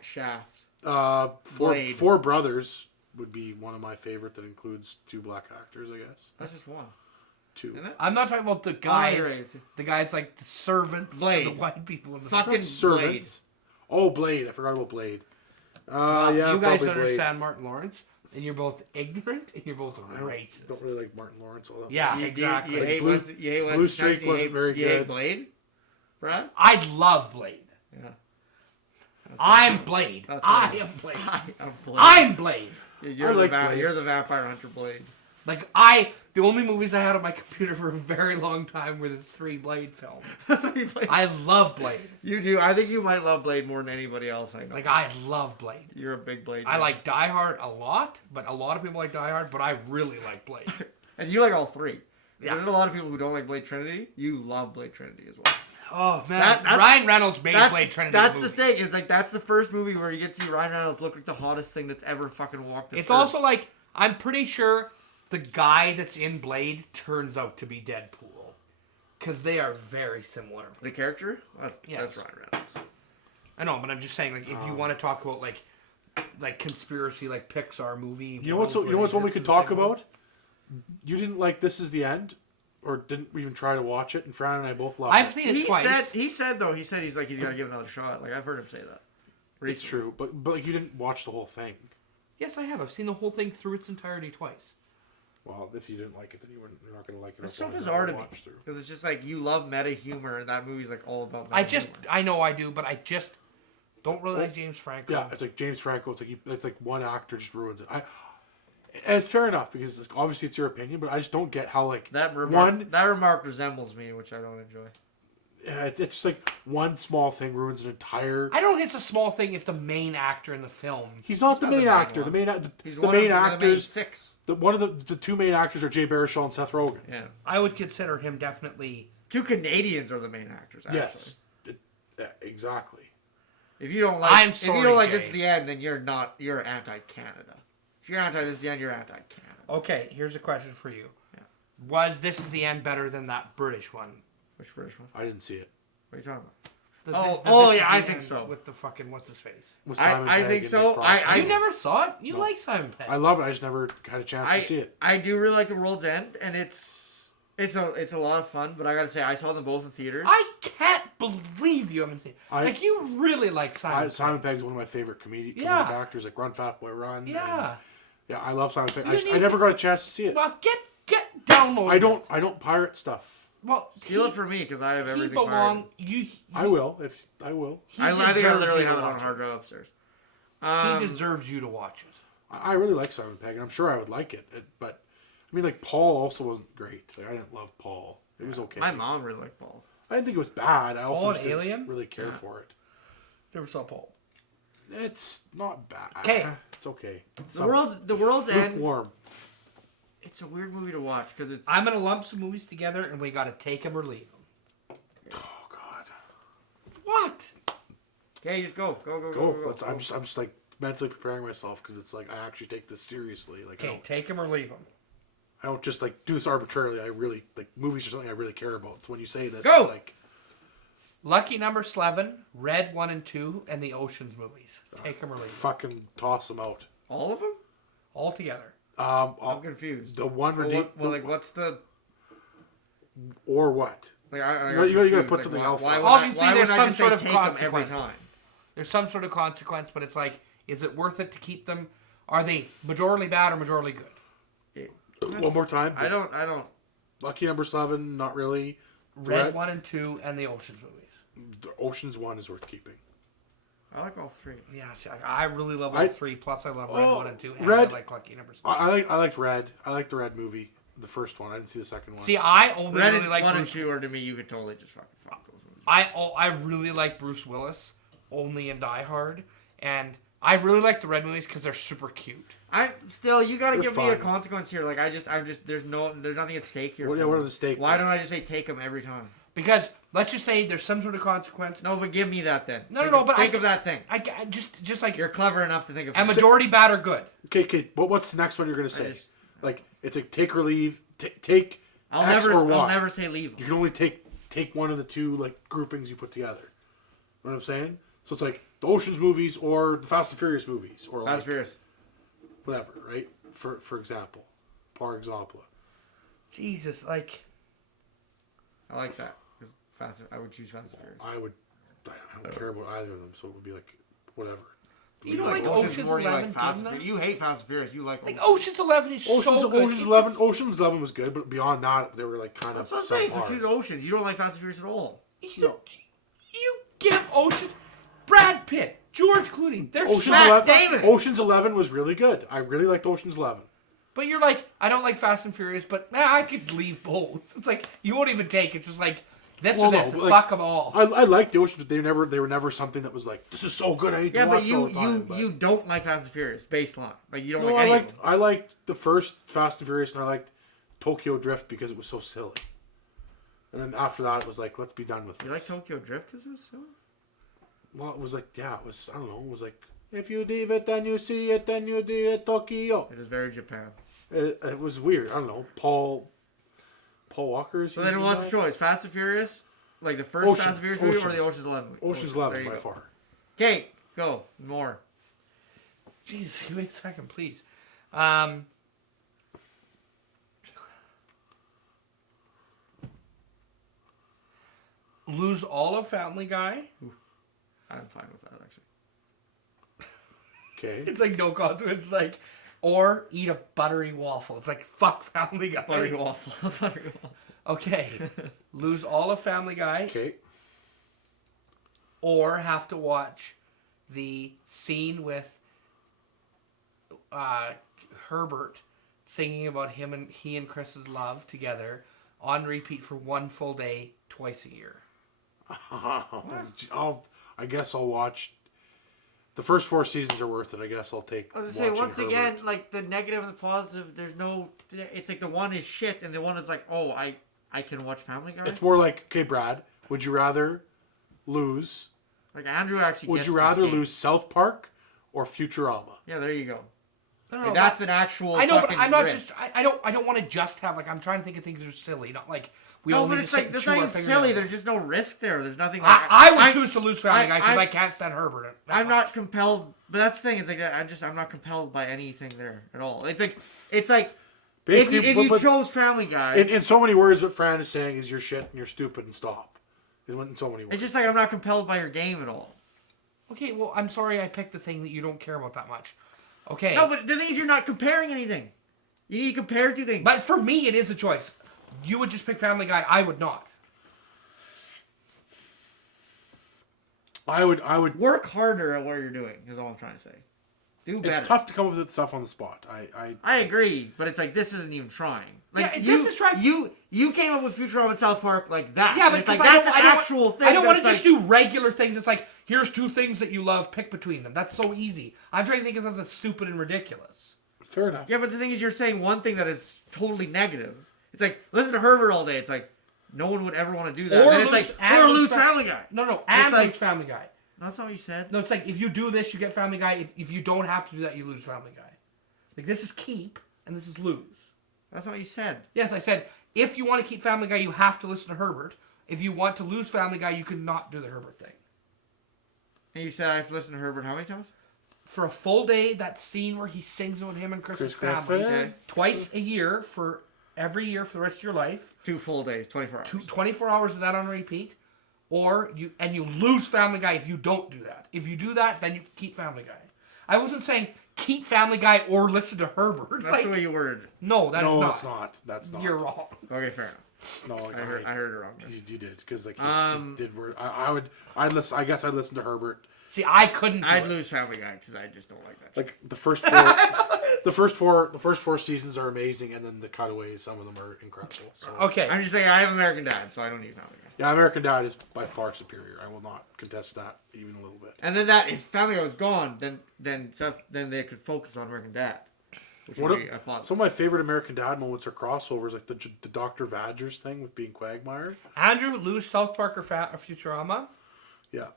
Shaft. Four Blade. Brothers would be one of my favorite. That includes 2 black actors, I guess. That's just one. 2. Isn't it? I'm not talking about the you're guys. right. The guys like the servants Blade. to the white people in the Fucking Servants. Oh, Blade! I forgot about Blade. Yeah, you guys probably don't Blade. understand Martin Lawrence, and you're both ignorant, and you're both I racist. don't really like Martin Lawrence all that Yeah, much. exactly. You Like hate Blue- Wesley, you hate Wesley Blue Snipes, Streak you wasn't hate- very you hate good. Blade? Brad? I love Blade. Yeah. I'm Blade. That's I right. am Blade. I'm Blade. I'm Blade. You're I the like Blade. You're the vampire hunter Blade. Like the only movies I had on my computer for a very long time were the 3 Blade films. I love Blade. You do. I think you might love Blade more than anybody else I know. Like I love Blade. You're a big Blade. I fan. like Die Hard a lot, but a lot of people like Die Hard, but I really like Blade. And you like all 3. Yeah. There's a lot of people who don't like Blade Trinity. You love Blade Trinity as well. Oh man, that's- Ryan Reynolds made Blade Trinity. That's a the movie. thing. Is like that's the first movie where you get to see Ryan Reynolds look like the hottest thing that's ever fucking walked. This It's earth. also like I'm pretty sure the guy that's in Blade turns out to be Deadpool, because they are very similar. the character. That's Yes. Ryan Reynolds. I know, but I'm just saying, like, if you want to talk about like conspiracy, like Pixar movie. You know what's one we could talk about? You didn't like This Is the End, or didn't even try to watch it, and Fran and I both loved I've it. seen it twice. He said he's like he's got to give it another shot. Like I've heard him say that. It's true, but like, you didn't watch the whole thing. Yes, I have. I've seen the whole thing through its entirety twice. Well, if you didn't like it, then you're not going to like it. It's as so long as bizarre you to me watch through. because it's just like you love meta humor, and that movie's like all about. Meta humor. I know I do, but I just don't really like James Franco. Yeah, it's like James Franco. It's like one actor just ruins it. And it's fair enough because like, obviously it's your opinion, but I just don't get how like that remark resembles me, which I don't enjoy. Yeah, it's just like one small thing ruins an entire. I don't think it's a small thing if the main actor in the film. He's not the main actor. one. The main He's the one main of the main actors. 6. One of the 2 main actors are Jay Baruchel and Seth Rogen. Yeah, I would consider him definitely. 2 Canadians are the main actors. Actually. Yes, yeah, exactly. If you don't like, I'm if sorry, you don't like Jay. This Is the End, then you're anti-Canada. If you're anti This Is the End, you're anti-Canada. Okay, here's a question for you. Yeah. Was This Is the End better than that British one? Which British one? I didn't see it. What are you talking about? The Oh, This Is yeah, the I think End so. With the fucking what's his face? With I Simon think Pegg and so. Nick Frost. I You never saw it. You like Simon Pegg. I love it. I just never had a chance to see it. I do really like The World's End, and it's a lot of fun. But I gotta say, I saw them both in theaters. I can't believe you haven't seen it. Like you really like Simon. Simon Pegg's one of my favorite comedic actors. Like Run Fat Boy Run. Yeah. And, yeah, I love Simon Pegg. You I need never to- got a chance to see it. Well, get downloaded. I don't pirate stuff. Well, Steal it for me because I have he everything. belong. I will. I think I deserves literally you to have it on watch hard drive upstairs. He deserves you to watch it. I really like Simon Pegg, and I'm sure I would like it. But I mean, like Paul also wasn't great. Like, I didn't love Paul. It was okay. My mom really liked Paul. I didn't think it was bad. I Paul also an just alien? didn't really care for it. Never saw Paul. It's not bad. 'Kay. It's okay. It's The world's end. lukewarm. It's a weird movie to watch because it's. I'm gonna lump some movies together, and we gotta take them or leave them. Oh God. What? Okay, just go. I'm just like mentally preparing myself because it's like I actually take this seriously. Like Okay, take them or leave them. I don't just like do this arbitrarily. I really like movies are something I really care about. So when you say this, Go! it's like Lucky number 7, Red 1 and 2, and the Oceans movies. Take them or leave them. fucking toss them out. All of them? All together. I'm confused. The one What's the or what? like? You gotta put something else on. Obviously, there's some sort of every consequence. time? There's some sort of consequence, but it's like, is it worth it to keep them? Are they majorly bad or majorly good? One more time. I don't. Lucky number 7, not really. Red 1 and 2, and the Oceans movies. The Ocean's 1 is worth keeping. I like all three. Yeah, see, I really love all 3. Plus, I love Red 1 and 2, and Red- I like Lucky number 7. I liked Red. I liked the Red movie, the first one. I didn't see the second one. See, I only Red really like 1 and Bruce. 2 are to me. You could totally just fuck those movies. I really like Bruce Willis, only in Die Hard, and I really like the Red movies because they're super cute. You gotta They're give me a fun. consequence here. Like there's nothing at stake here. What are the stakes? Why don't I just say take them every time? Because let's just say there's some sort of consequence. No, but give me that then. No, but think of that thing. I just like You're clever enough to think of. a something. majority bad or good. Okay. But what's the next one you're gonna say? just- Like it's like take or leave. Take. I'll X or Y. never say leave. You can only take one of the two like groupings you put together. You know what I'm saying? So it's like the Ocean's movies or the Fast and Furious movies or Fast like and Furious. whatever, right? For example, par example. Jesus, like I like that. 'Cause I would choose Fast and Furious. I don't care about either of them, so it would be like whatever. you don't like Ocean's more, 11, Fast didn't and I? Furious. You hate Fast and Furious. You like Ocean's 11 is so good. Ocean's 11 was good, but beyond that, they were like kind That's of what I'm saying. So subpar. choose Oceans. You don't like Fast and Furious at all. You give Ocean's Brad Pitt, George Clooney. They're Ocean's so Matt 11. Damon. Ocean's 11 was really good. I really liked Ocean's 11. But you're like, I don't like Fast and Furious, but I could leave both. It's like you won't even take it. It's just like this or this. like, fuck them all. I liked the Oceans, but they were never something that was like, this is so good. I need to Yeah, but watch it all the time. you don't like Fast and Furious baseline. Like you don't No, like any of them. I liked the first Fast and Furious, and I liked Tokyo Drift because it was so silly. And then after that, it was like, let's be done with this. You like Tokyo Drift because it was silly? Well, it was like, yeah, it was, I don't know, it was like, if you leave it, then you see it, then you do it, Tokyo. It is very Japan. It was weird. I don't know. Paul Walker's. So then what's the choice? Fast and Furious? Like the first Fast and Furious movie or the Oceans. Ocean's 11 movie? Ocean's There 11 you by go. far. Okay, go. More. Jesus, give me a second, please. Lose all of Family Guy. I'm fine with that, actually. Okay. It's like no consequence. It's like, or eat a buttery waffle. It's like fuck Family Guy. Buttery waffle. Buttery waffle. Okay, lose all of Family Guy, Okay. or have to watch the scene with Herbert singing about he and Chris's love together on repeat for one full day twice a year. I guess I'll watch. The first 4 seasons are worth it. I guess I'll take. I was gonna say, watching once Herbert. again, like the negative and the positive, there's no. It's like the one is shit, and the one is like, oh, I can watch Family Guy. It's more like, okay, Brad, would you rather lose? Like Andrew actually. Would gets you this rather game. lose South Park or Futurama? Yeah, there you go. No, Like, that's an actual. I know, but fucking I'm not risk. just. I don't want to just have like. I'm trying to think of things that are silly, not like we No, only but just it's like sit that's and not chew even our silly. fingernails. There's just no risk there. There's nothing like. I would choose to lose Family Guy because I- I can't stand Herbert. that I'm much. not compelled, but that's the thing. Is like I'm not compelled by anything there at all. It's like Basically, if you but- chose Family Guy, in so many words, what Fran is saying is you're shit and you're stupid and stop. It went in so many words. it's just like I'm not compelled by your game at all. Okay, well, I'm sorry I picked the thing that you don't care about that much. Okay. No, but the thing is, you're not comparing anything. You need to compare two things. But for me, it is a choice. you would just pick Family Guy. I would not. I would. Work harder at what you're doing. Is all I'm trying to say. Do better. It's tough to come up with stuff on the spot. I agree, but it's like this isn't even trying. Like Yeah, this is trying. You came up with Futurama and South Park like that. Yeah, but it's like I that's don't- an I don't- actual thing. I don't want to that's just do regular things. It's like, here's 2 things that you love, pick between them. That's so easy. I'm trying to think of something that's stupid and ridiculous. Fair enough. Yeah, but the thing is, you're saying one thing that is totally negative. It's like listen to Herbert all day. It's like no one would ever want to do that. Or And it's lose- like and or lose lose Fa- Family Guy. No, and like- lose Family Guy. No, that's not what you said. No, it's like, if you do this, you get Family Guy. If you don't have to do that, you lose Family Guy. Like, this is keep, and this is lose. That's not what you said. Yes, I said, if you want to keep Family Guy, you have to listen to Herbert. If you want to lose Family Guy, you can not do the Herbert thing. And you said I have to listen to Herbert how many times? For a full day, that scene where he sings with him and Chris's family, Okay. twice a year for every year for the rest of your life, 2 full days, 24 hours. 24 hours of that on repeat, or you lose Family Guy if you don't do that. If you do that, then you keep Family Guy. I wasn't saying keep Family Guy or listen to Herbert. That's the way you worded it. No, that's No, not. it's not. That's not. You're wrong. Okay, fair enough. No, I heard it wrong. You did because like Um, he did. I would. I'd listen. I guess I'd listen to Herbert. See, I couldn't do I'd it. lose Family Guy because I just don't like that. Like the first 4, the first four seasons are amazing, and then the cutaways, some of them are incredible. So. Okay. I'm just saying I have American Dad, so I don't need Family Guy. Yeah, American Dad is by far superior. I will not contest that even a little bit. And then if Family Guy was gone, then they could focus on American Dad. Which What would a- be a positive. Some of my favorite American Dad moments are crossovers, like the Dr. Vadgers thing with being Quagmire. Andrew, lose South Park or Futurama? Yeah.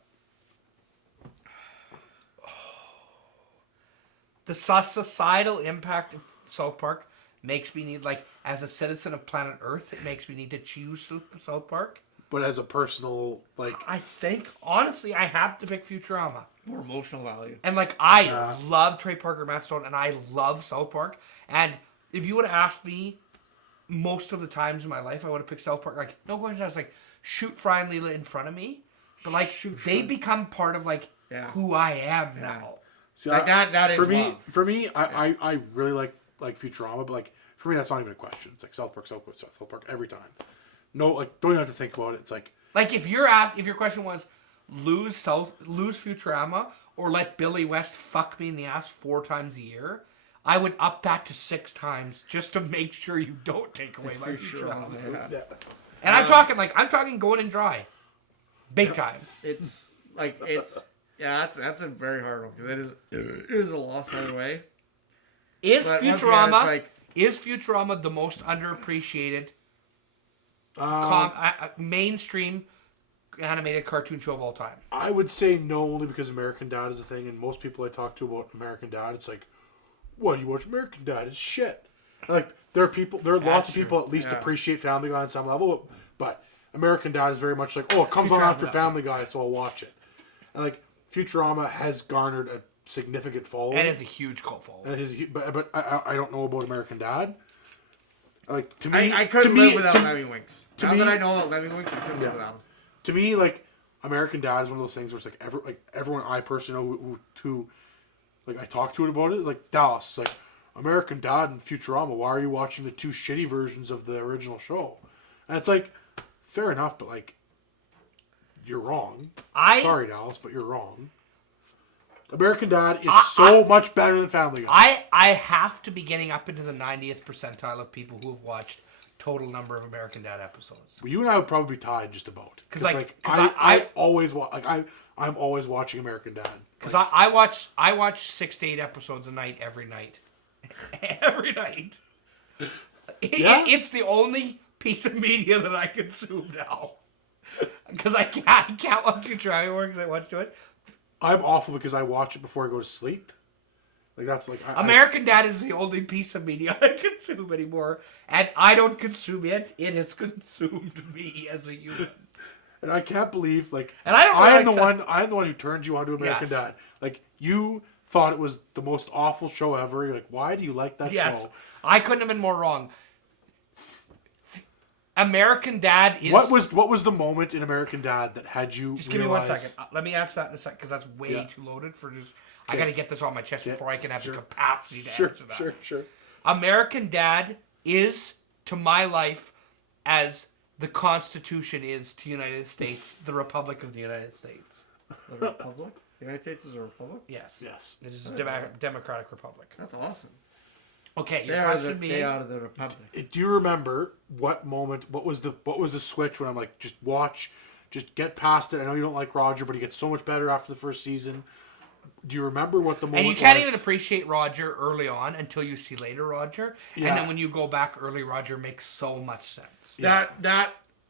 The societal impact of South Park makes me need, like, as a citizen of planet Earth, it makes me need to choose South Park. But as a personal, like, I think, honestly, I have to pick Futurama. More emotional value. And, like, I love Trey Parker, Matt Stone, and I love South Park. And if you would have asked me most of the times in my life, I would have picked South Park. Like, no question, I was like, shoot Fry and Leela in front of me. But, like, they become part of, like, who I am now. see, Like that is for me. love. For me, I really like Futurama, but like for me, that's not even a question. It's like South Park every time. No, like don't even have to think about it. It's like if your question was lose Futurama or let Billy West fuck me in the ass 4 times a year, I would up that to 6 times just to make sure you don't take away my Futurama. Yeah. And I'm talking going in dry, big time. It's like that's a very hard one because it is a loss either way. Is But once again, it's Futurama the most underappreciated mainstream animated cartoon show of all time? I would say no, only because American Dad is a thing, and most people I talk to about American Dad, it's like, well, you watch American Dad, it's shit. And like there are lots of people at least appreciate Family Guy on some level, but American Dad is very much like, oh, it comes on after Family Guy, so I'll watch it. And like Futurama has garnered a significant following, And it's a huge cult following. and but I don't know about American Dad. Like to me, I couldn't live without Lemmy Winks. Now me- that I know about Lemmy Winks, I couldn't live without him. to me, like American Dad is one of those things where it's like everyone I personally know who like I talk to it about it, like Dallas, it's like American Dad and Futurama. Why are you watching the 2 shitty versions of the original show? And it's like fair enough, but like you're wrong. Sorry, Dallas, but you're wrong. American Dad is so much better than Family Guy. I have to be getting up into the 90th percentile of people who have watched total number of American Dad episodes. Well, you and I would probably be tied just about. Because I always I'm always watching American Dad. Because I watch 6 to 8 episodes a night every night. Every night. It's the only piece of media that I consume now. Because I can't watch Futurama anymore because I watch to it. I'm awful because I watch it before I go to sleep. Like that's like American Dad is the only piece of media I consume anymore, and I don't consume it. It has consumed me as a human. And I can't believe like And I don't I'm the one who turned you onto American Dad. Like you thought it was the most awful show ever. You're like, why do you like that show? I couldn't have been more wrong. American Dad is... What was the moment in American Dad that had you Just give me 1 second. Let me answer that in a second, because that's way too loaded for just... I got to get this on my chest before I can have the capacity to answer that. Sure. American Dad is, to my life, as the Constitution is to United States, the Republic of the United States. The Republic? The United States is a republic? Yes. Yes. It is a democratic republic. That's awesome. Okay, They your are question being... they are the republic. Do you remember what moment? What was the switch when I'm like, just watch, just get past it? I know you don't like Roger, but he gets so much better after the first season. Do you remember what the moment And you can't was? even appreciate Roger early on until you see later Roger. Yeah. And then when you go back early, Roger makes so much sense. Yeah.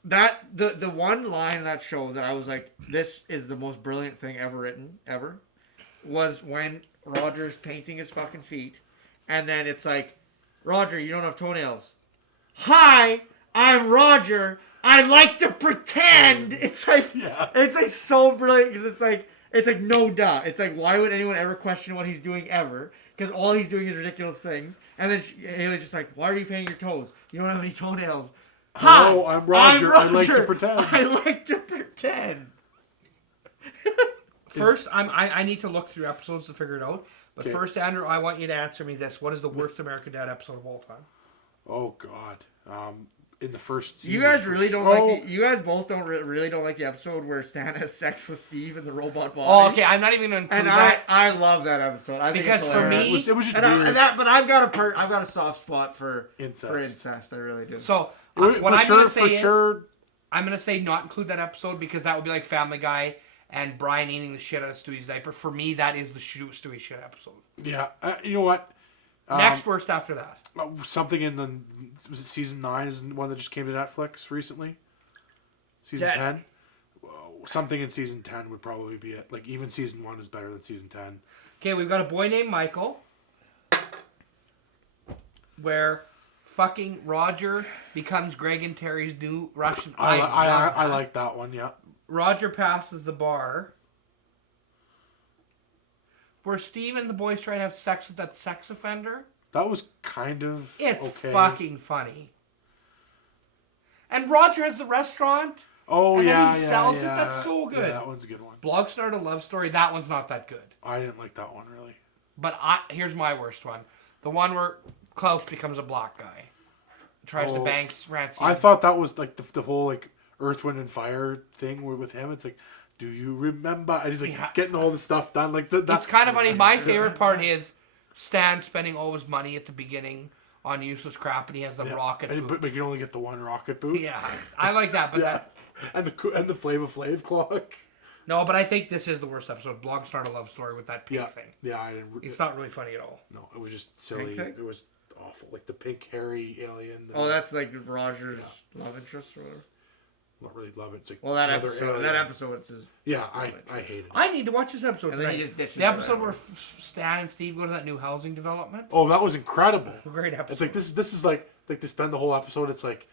The one line in that show that I was like, this is the most brilliant thing ever written, ever, was when Roger's painting his fucking feet, and then it's like, Roger, you don't have toenails. Hi, I'm Roger. I like to pretend. It's like, it's like so brilliant because it's like no duh. It's like, why would anyone ever question what he's doing ever? Because all he's doing is ridiculous things. And then Haley's just like, why are you painting your toes? You don't have any toenails. Hi, Hello, I'm Roger. I like to pretend. I like to pretend. First, I need to look through episodes to figure it out. But Okay. first, Andrew, I want you to answer me this. What is the worst American Dad episode of all time? Oh God. In the first season. You guys really don't Oh, like the, you guys both don't really don't like the episode where Stan has sex with Steve in the robot body. Oh, okay. I'm not even going to include And that. I love that episode. I think Because it's for hilarious. me- It was just And weird. but I've got a soft spot for Incest. I really do. So, For what I'm sure, going to say for is, sure. I'm going to say not include that episode because that would be like Family Guy and Brian eating the shit out of Stewie's diaper. For me, that is the Stewie shit episode. Yeah. You know what? Next worst after that. Something in the was it season 9 is the one that just came to Netflix recently. Season 10. 10. Something in season 10 would probably be it. Like even season 1 is better than season 10. Okay, we've got a boy named Michael. Where fucking Roger becomes Greg and Terry's new Russian. I like that one. Yeah. Roger passes the bar. Where Steve and the boys try to have sex with that sex offender. That was kind of It's okay. fucking funny. And Roger has the restaurant. Oh and yeah, then he yeah, sells it. yeah. That's so good. Yeah, that one's a good one. Blog started a love story. That one's not that good. I didn't like that one really. But here's my worst one. The one where Klaus becomes a black guy. Tries to bang Rancid. I thought that was like the whole like Earth, Wind, and Fire thing with him. It's like, do you remember? And he's like getting all the stuff done. Like that's It's kind of funny. My favorite part is Stan spending all his money at the beginning on useless crap, and he has the rocket boot. But you can only get the one rocket boot. Yeah, I like that. But that, and the Flava Flav clock. no, but I think this is the worst episode. Blog started a love story with that pink thing. Yeah, I didn't. It's not really funny at all. No, it was just silly. Pink thing? It was awful. Like the pink hairy alien. that's like Roger's love interest or whatever. Not really love it. It's like Well, that another episode, alien. that episode is. Yeah, I hate it. I need to watch this episode And then tonight. he just ditches The episode it. where Stan and Steve go to that new housing development. Oh, that was incredible. Great episode. It's like this is like they spend the whole episode. It's like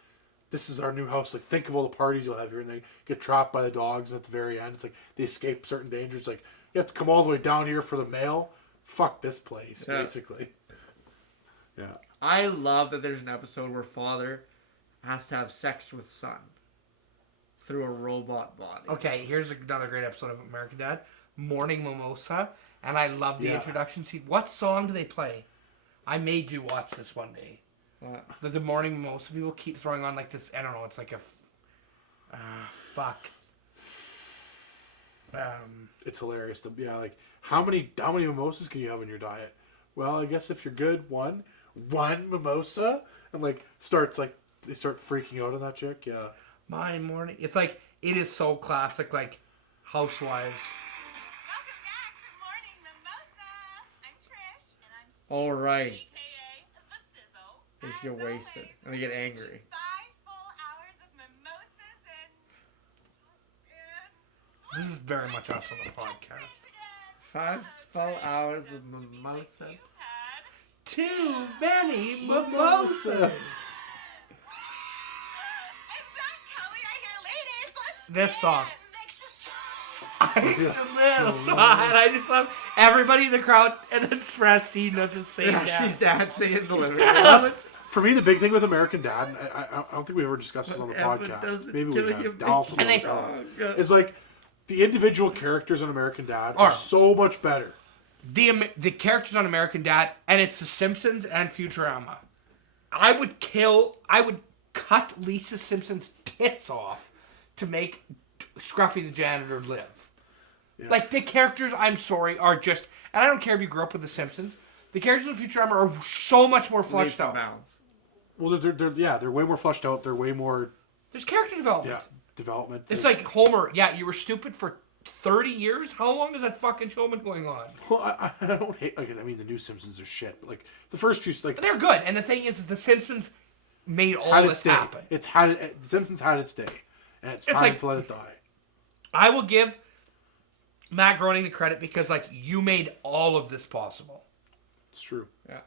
this is our new house. Like think of all the parties you'll have here, and they get trapped by the dogs. And at the very end, it's like they escape certain dangers. It's like you have to come all the way down here for the mail. Fuck this place, basically. Yeah. I love that there's an episode where father has to have sex with son through a robot body. Okay, here's another great episode of American Dad, Morning Mimosa, and I love the introduction scene. What song do they play? I made you watch this one day. The Morning Mimosa people keep throwing on like this. I don't know. It's like a fuck. It's hilarious. Like how many mimosas can you have in your diet? Well, I guess if you're good, one mimosa, and like they start freaking out on that chick. Yeah. My morning. It's like it is so classic, like Housewives. Welcome back to Morning Mimosa. I'm Trish, and I'm All right. AKA the Sizzle. They just get As wasted always, and they get angry. 5 full hours of mimosas and This is very much us on the podcast. 5 full hours of mimosas. you've had. Too many mimosas. Is that Kelly? I hear ladies. Let's This sing song. it. Makes you strong. And I just love everybody in the crowd, and then Francine does the same Yeah, dance. she's dancing in the living room. That's, for me, the big thing with American Dad, I don't think we ever discussed this on the Evan podcast. doesn't Maybe we kill have. you. Dallas And they- It's like the individual characters on American Dad are so much better. The characters on American Dad, and it's The Simpsons and Futurama. I would cut Lisa Simpson's tits off to make Scruffy the janitor live. Yeah. Like, the characters, I'm sorry, are just... And I don't care if you grew up with The Simpsons. The characters of Futurama are so much more fleshed out. Well, they're way more fleshed out. They're way more... There's character development. Yeah, development. It's like Homer. Yeah, you were stupid for 30 years? How long is that fucking show been going on? Well, I don't hate... Like, I mean, the new Simpsons are shit. But, like, the first few... Like, but they're good. And the thing is The Simpsons made all this happen. The Simpsons had its day. And it's time to let it die. I will give Matt Groening the credit because, like, you made all of this possible. It's true. Yeah.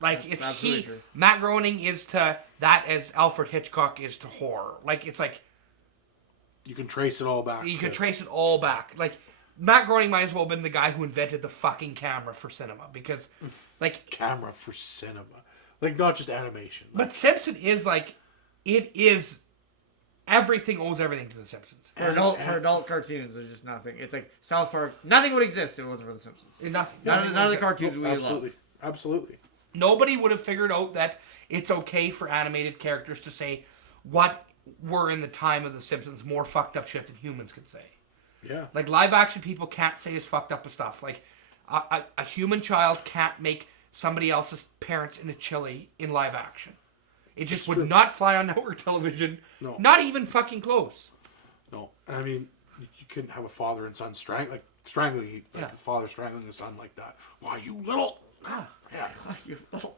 Like, it's true. Matt Groening is to that as Alfred Hitchcock is to horror. Like, it's like... You can trace it all back. You can trace it all back. Like, Matt Groening might as well have been the guy who invented the fucking camera for cinema. Because, like... Camera for cinema. Like, not just animation. But Simpson is, like... It is... Everything owes everything to The Simpsons. For adult cartoons, there's just nothing. It's like South Park. Nothing would exist if it wasn't for The Simpsons. Nothing. None of the cartoons we love. Absolutely. Nobody would have figured out that it's okay for animated characters to say what were in the time of The Simpsons more fucked up shit than humans could say. Yeah. Like, live action people can't say as fucked up as stuff. Like, a human child can't make somebody else's parents into chili in live action. It just would not fly on network television. No. Not even fucking close. No. I mean, you couldn't have a father and son strangling the father strangling the son like that. Why, you little... Yeah. You little...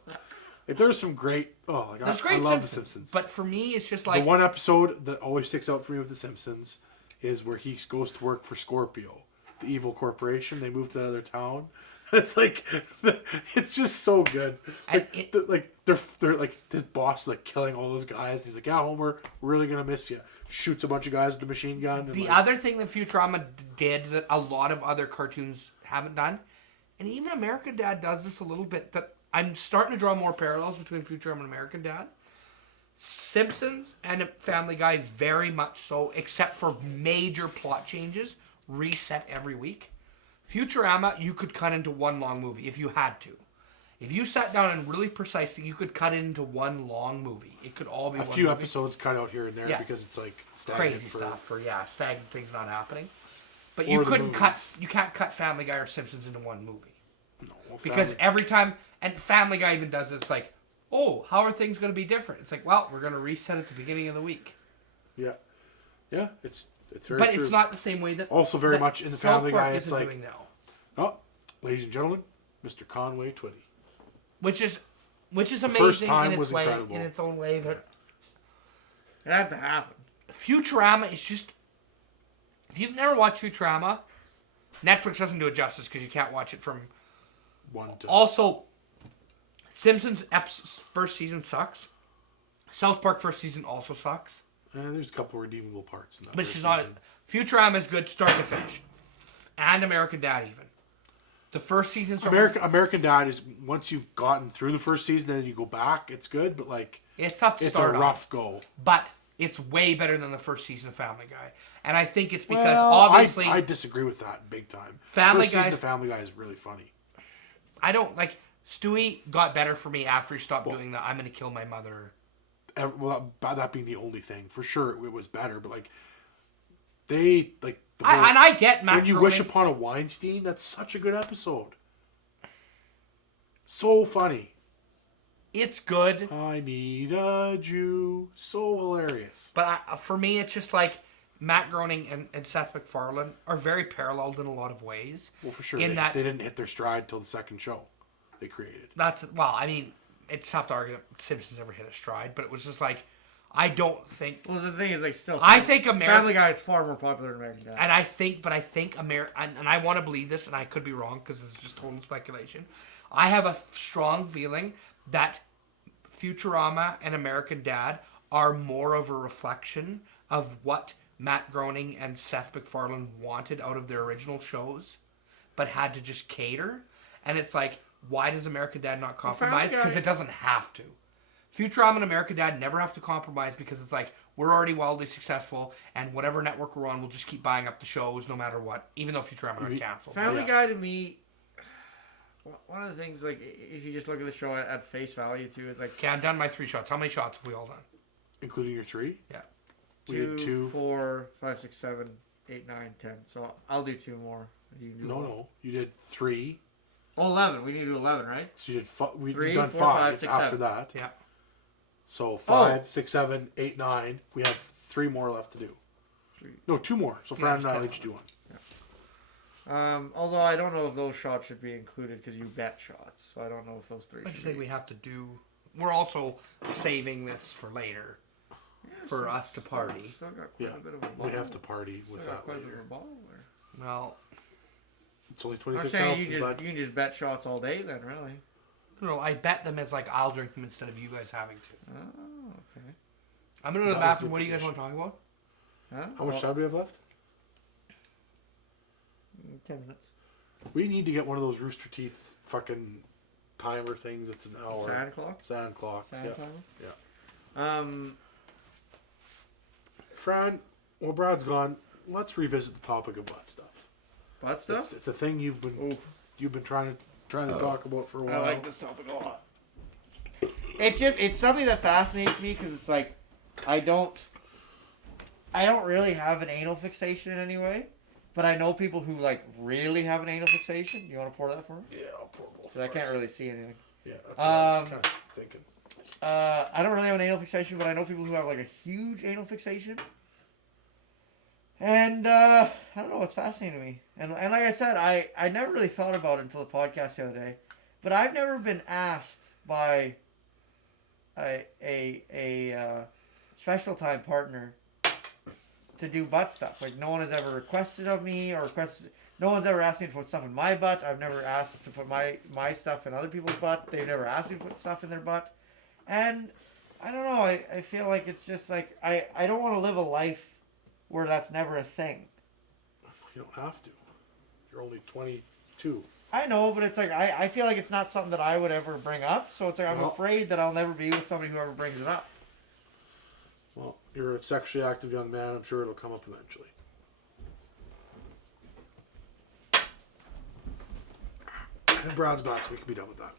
Like, there's some great... Oh, like, I love The Simpsons. But for me, it's just like... The one episode that always sticks out for me with The Simpsons is where he goes to work for Scorpio, the evil corporation. They move to that other town. It's like, it's just so good. Like, they're like, this boss is like killing all those guys. He's like, yeah, Homer, we're really gonna miss you. Shoots a bunch of guys with a machine gun. And the other thing that Futurama did that a lot of other cartoons haven't done, and even American Dad does this a little bit, that I'm starting to draw more parallels between Futurama and American Dad. Simpsons and Family Guy very much so, except for major plot changes, reset every week. Futurama, you could cut into one long movie if you had to. If you sat down and really precisely, you could cut it into one long movie. It could all be one few episodes cut out here and there because it's like crazy stuff for stagnant things not happening. But you couldn't you can't cut Family Guy or Simpsons into one movie. No, because every time, and Family Guy even does it, it's like, oh, how are things going to be different? It's like, well, we're going to reset at the beginning of the week. Yeah. Yeah, it's very But true. it's not the same way that... Also very much in the Family Guy, it's like... Doing now. Oh, ladies and gentlemen, Mr. Conway Twitty. Which is amazing in its own way, but... It had to happen. Futurama is just... If you've never watched Futurama, Netflix doesn't do it justice because you can't watch it from... Also, Simpsons first season sucks. South Park first season also sucks. There's a couple redeemable parts in that. But she's not. Futurama is good start to finish, and American Dad even. The first season. American Dad is once you've gotten through the first season, then you go back. It's good, but like it's tough to start. It's a rough go. But it's way better than the first season of Family Guy, and I think it's because obviously I disagree with that big time. First season of Family Guy is really funny. I don't like. Stewie got better for me after he stopped doing the I'm gonna kill my mother. Well, that being the only thing, for sure it was better. But like, they like. I get Matt. When you wish upon a Weinstein, that's such a good episode. So funny. It's good. I need a Jew. So hilarious. But for me, it's just like Matt Groening and Seth MacFarlane are very paralleled in a lot of ways. Well, for sure. They didn't hit their stride till the second show they created. I mean, it's tough to argue that Simpsons never hit a stride, but it was just like, I don't think... Well, the thing is, like, still... I think Family Guy is far more popular than American Dad. And I think and I want to believe this, and I could be wrong, because this is just total speculation. I have a strong feeling that Futurama and American Dad are more of a reflection of what Matt Groening and Seth MacFarlane wanted out of their original shows, but had to just cater. And it's like, why does American Dad not compromise? Because it doesn't have to. Futurama and American Dad never have to compromise because it's like, we're already wildly successful, and whatever network we're on, we'll just keep buying up the shows no matter what, even though Futurama got canceled. Family Guy, to me, one of the things, like, if you just look at the show at face value, too, is like... Okay, I'm done my 3 shots. How many shots have we all done? Including your 3? Yeah. We did 2. 4, 5, 6, 7, 8, 9, 10. So I'll do 2 more. You can do one. No. You did 3. Oh, 11. We need to do 11, right? So you did 5. We've 3, done 4, 5 5, 6, after 7. that. Yeah. So 5, 6, 7, 8, 9. We have 3 more left to do. 3. No, 2 more. So Fran and I just each do one. Although I don't know if those shots should be included because you bet shots. So I don't know if those 3 I just should think be. we have to do. We're also saving this for later, for us to party. Still got quite Yeah. a bit of a We bottle. have to party with Still got that quite a bit of later. a bottle there. Well, It's only I'm 26 saying ounces, you bud. can just bet shots all day then, really. no, I bet them as like I'll drink them instead of you guys having to. Oh, okay. I'm gonna go to the That was bathroom. the What do you guys condition. want to talk about? Huh? How much time do we have left? 10 minutes. We need to get one of those Rooster Teeth fucking timer things. It's an hour. Sand clock? Sand clocks, Sand yeah. timer? Yeah. Fran, well, Brad's gone. Let's revisit the topic of butt stuff. Butt stuff? It's a thing you've been trying to talk about for a while. I like this topic a lot. It's something that fascinates me because it's like, I don't really have an anal fixation in any way, but I know people who like really have an anal fixation. You want to pour that for me? Yeah, I'll pour both. 'Cause I can't first. really see anything. Yeah, that's what I was Um, kind of thinking. I don't really have an anal fixation, but I know people who have like a huge anal fixation. And I don't know, it's fascinating to me. And like I said, I never really thought about it until the podcast the other day. But I've never been asked by a special time partner to do butt stuff. Like no one has ever requested of me or requested. No one's ever asked me to put stuff in my butt. I've never asked to put my stuff in other people's butt. They've never asked me to put stuff in their butt. And I don't know. I feel like it's just like I don't want to live a life where that's never a thing. You don't have to. You're only 22. I know, but it's like I feel like it's not something that I would ever bring up. So it's like I'm Well- afraid that I'll never be with somebody who ever brings it up. Well, you're a sexually active young man. I'm sure it'll come up eventually. And Brad's back, so we can be done with that.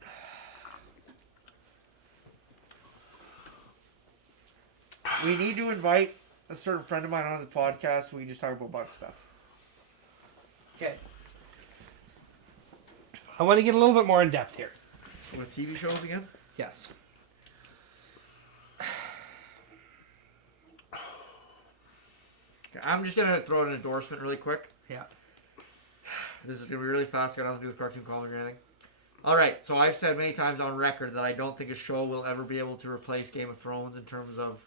We need to invite a certain friend of mine on the podcast. We can just talk about butt stuff. Okay. I want to get a little bit more in depth here. With TV shows again? Yes. Okay, I'm just gonna throw an endorsement really quick. Yeah. This is gonna be really fast. Got nothing to do with cartoon comedy or anything. All right, so I've said many times on record that I don't think a show will ever be able to replace Game of Thrones in terms of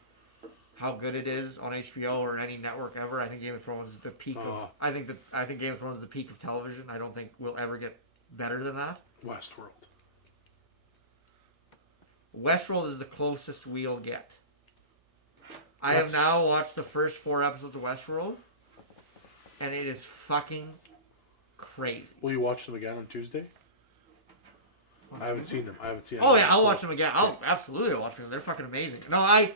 how good it is on HBO or any network ever. I think Game of Thrones is the peak of. I think Game of Thrones is the peak of television. I don't think we'll ever get better than that. Westworld. Westworld is the closest we'll get. I have That's- now watched the first 4 episodes of Westworld, and it is fucking crazy. Will you watch them again on Tuesday? I haven't seen them. Oh yeah, I'll watch them again. I'll watch them. They're fucking amazing. No, I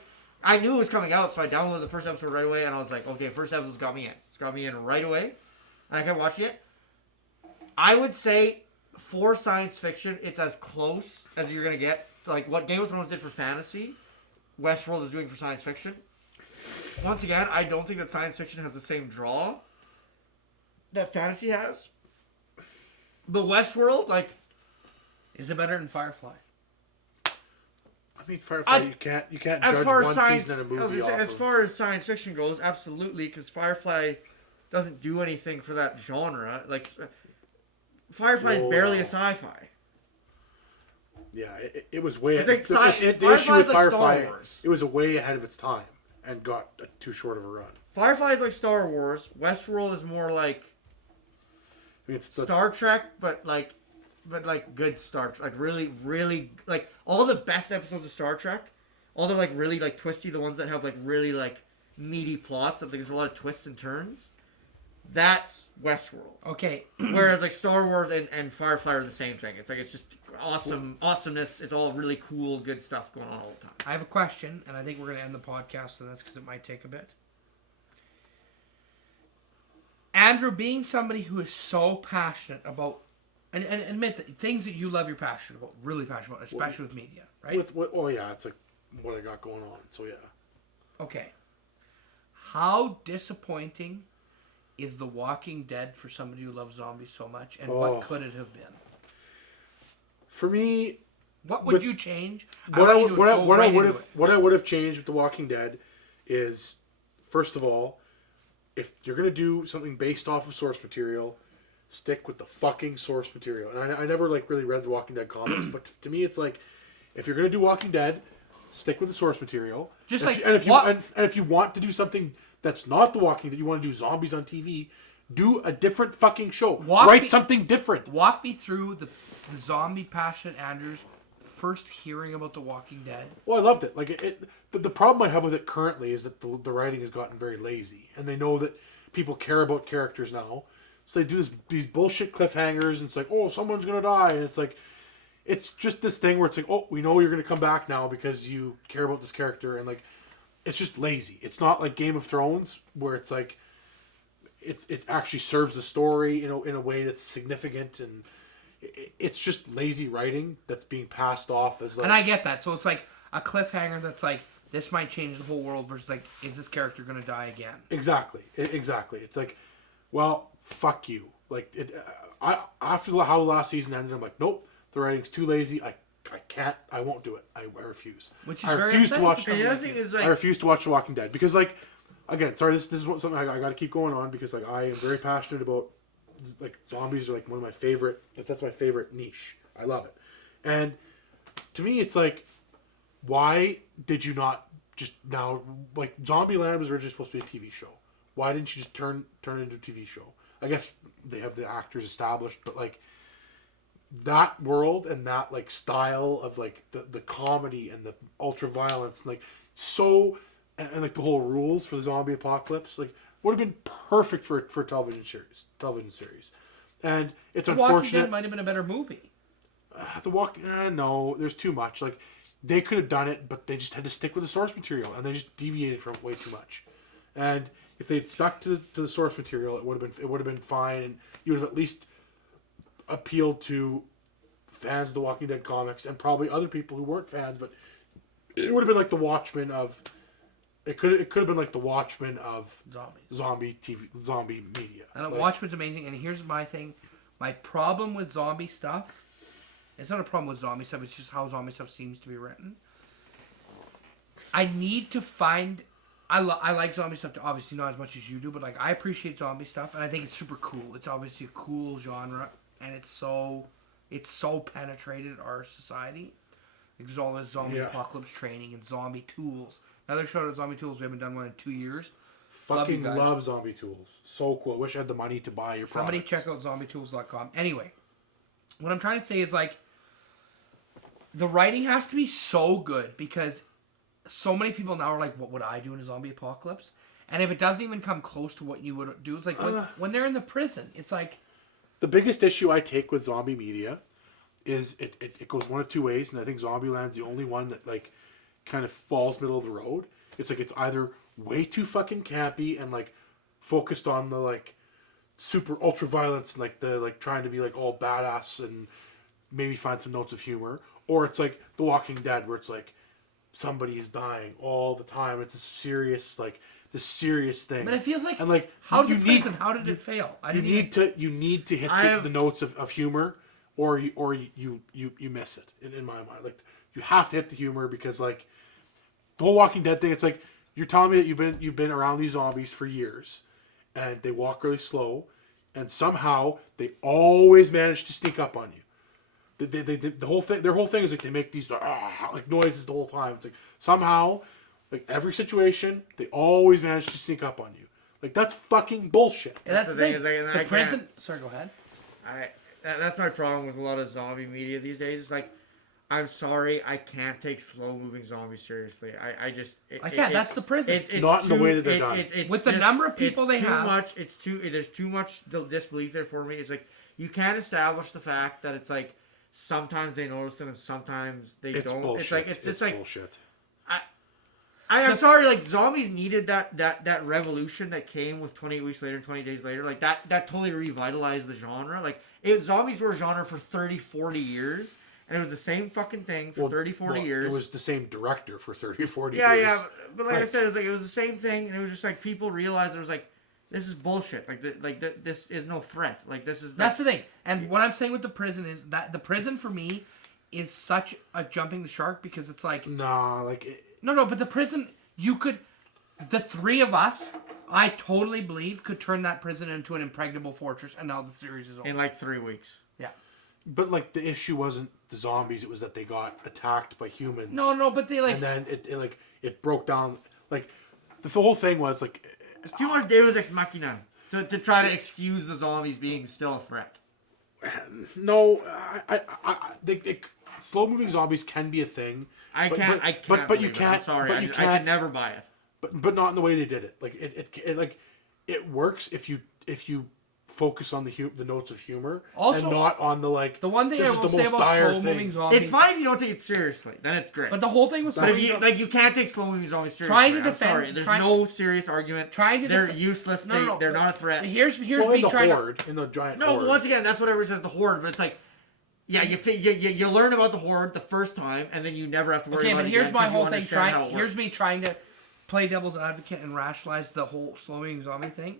knew it was coming out, so I downloaded the first episode right away, and I was like, okay, first episode's got me in. It's got me in right away, and I kept watching it. I would say for science fiction, it's as close as you're gonna get. Like what Game of Thrones did for fantasy, Westworld is doing for science fiction. Once again, I don't think that science fiction has the same draw that fantasy has. But Westworld, like, Is it better than Firefly? I mean, Firefly, you can't judge one season in a movie off as of- far as science fiction goes, absolutely, because Firefly doesn't do anything for that genre. Like, Firefly is Whoa. barely a sci-fi. Yeah, it was way. It's like the sci- issue with Firefly's like Star Firefly, Wars. it was way ahead of its time and got too short of a run. Firefly is like Star Wars. Westworld is more like I mean, Star Trek, but like good Star Trek. Like really like all the best episodes of Star Trek, all the like really like twisty, the ones that have like really like meaty plots. I think there's a lot of twists and turns. That's Westworld. Okay. Whereas like Star Wars and Firefly are the same thing. It's like it's just awesomeness. It's all really cool, good stuff going on all the time. I have a question, and I think we're going to end the podcast on this because it might take a bit. Andrew, being somebody who is so passionate about, and admit that things that you love, you're passionate about, really passionate about, especially with media, right? oh yeah, it's like what I got going on. So yeah. Okay. How disappointing is The Walking Dead for somebody who loves zombies so much, and what could it have been? For me, what would you change? What I would have changed with The Walking Dead is, first of all, if you're gonna do something based off of source material, stick with the fucking source material. And I never like really read the Walking Dead comics, but to me it's like, if you're gonna do Walking Dead, stick with the source material. And if you want to do something that's not The Walking Dead, you want to do zombies on TV, do a different fucking show. Write something different. Walk me through the zombie passionate Andrew's first hearing about The Walking Dead. Well, I loved it. Like the problem I have with it currently is that the writing has gotten very lazy, and they know that people care about characters now, so they do these bullshit cliffhangers, and it's like, oh, someone's gonna die, and it's like, it's just this thing where it's like, oh, we know you're gonna come back now because you care about this character, and like, it's just lazy. It's not like Game of Thrones where it's like, it actually serves the story, in a way that's significant, and it's just lazy writing that's being passed off as like... And I get that. So it's like a cliffhanger that's like, this might change the whole world versus like, is this character going to die again? Exactly. It's like, well, fuck you. Like, after how the last season ended, I'm like, nope, the writing's too lazy. I can't. I won't do it. I refuse. Which is I very refuse to watch. The other thing is like, I refuse to watch The Walking Dead because, like, again, sorry, this is something I got to keep going on because, like, I am very passionate about, like, zombies are like one of my favorite. That's my favorite niche. I love it, and to me, it's like, why did you not just now, like, Zombieland was originally supposed to be a TV show. Why didn't you just turn it into a TV show? I guess they have the actors established, but like, that world and that like style of like the comedy and the ultra violence, like, so, and like the whole rules for the zombie apocalypse, like, would have been perfect for a television series. And it's unfortunate. The Walking Dead might have been a better movie. No, there's too much. Like, they could have done it, but they just had to stick with the source material, and they just deviated from it way too much. And if they'd stuck to the source material, it would have been fine, and you would have at least appealed to fans of the Walking Dead comics and probably other people who weren't fans. But it would have been like the Watchmen of. It could have been like the Watchmen of zombie media. And Watchmen's amazing. And here's my thing: my problem with zombie stuff. It's not a problem with zombie stuff. It's just how zombie stuff seems to be written. I need to find. I like zombie stuff, obviously not as much as you do, but like, I appreciate zombie stuff, and I think it's super cool. It's obviously a cool genre, and it's so penetrated our society. Like, there's all this zombie apocalypse training and zombie tools. Another shout out to zombie tools. We haven't done one in 2 years. Fucking love zombie tools. So cool. Wish I had the money to buy your Somebody products. check out zombietools.com. Anyway, what I'm trying to say is, like, the writing has to be so good because so many people now are like, what would I do in a zombie apocalypse? And if it doesn't even come close to what you would do, it's like when they're in the prison, it's like... The biggest issue I take with zombie media is it goes one of two ways, and I think Zombieland's the only one that, like, kind of falls middle of the road. It's like, it's either way too fucking campy and, like, focused on the, like, super ultra violence and, like, the, like, trying to be, like, all badass and maybe find some notes of humor, or it's like The Walking Dead, where it's like somebody is dying all the time. It's a serious, like, the serious thing. But it feels like, and like, how did it fail? You need to hit the notes of humor, or you miss it in my mind. Like, you have to hit the humor because, like, the whole Walking Dead thing, it's like, you're telling me that you've been around these zombies for years, and they walk really slow, and somehow they always manage to sneak up on you. The whole thing, their whole thing is like, they make these like noises the whole time. It's like, somehow, like, every situation, they always manage to sneak up on you. Like, that's fucking bullshit. And that's the thing. The prison. Sorry, go ahead. That's my problem with a lot of zombie media these days. It's like, I'm sorry, I can't take slow-moving zombies seriously. I just... I can't. That's the prison. It's not in the way that they're done. With the number of people they have. There's too much disbelief there for me. It's like, you can't establish the fact that it's like, sometimes they notice them and sometimes they don't. Bullshit. It's like bullshit. I'm sorry, like, zombies needed that revolution that came with 28 Weeks Later and 20 Days Later. Like, that totally revitalized the genre. Like, zombies were a genre for 30, 40 years. and it was the same fucking thing for 30, 40 years. It was the same director for 30, 40 yeah, years. Yeah, but like I said, it was the same thing, and it was just like people realized it was like, this is bullshit. This is no threat. Like this is. That's the thing. And what I'm saying with the prison is that the prison for me is such a jumping the shark because it's like nah, like no, but the prison the three of us, I totally believe could turn that prison into an impregnable fortress, and now the series is over in like 3 weeks. Yeah. But like the issue wasn't the zombies; it was that they got attacked by humans. No, but they like. And then it broke down. Like the whole thing was like. It's too much Deus Ex Machina to try to excuse the zombies being still a threat. No, slow moving zombies can be a thing. I can't. But you can't. I'm sorry, But you I can't, can never buy it. But not in the way they did it. Like it works if you focus on the notes of humor Also, and not on the like. The one thing I will say about slow moving zombies. It's fine if you don't take it seriously. Then it's great. But the whole thing was but if you can't take slow moving zombies seriously. Trying to I'm defend. sorry. There's no serious argument. They're useless. They're not a threat. Here's me the trying horde, in the giant. No, horde. but once again, that's what everybody says, the horde. But it's like, yeah, you learn about the horde the first time, and then you never have to worry about it. Okay, but here's my whole thing. Here's me trying to play devil's advocate and rationalize the whole slow moving zombie thing.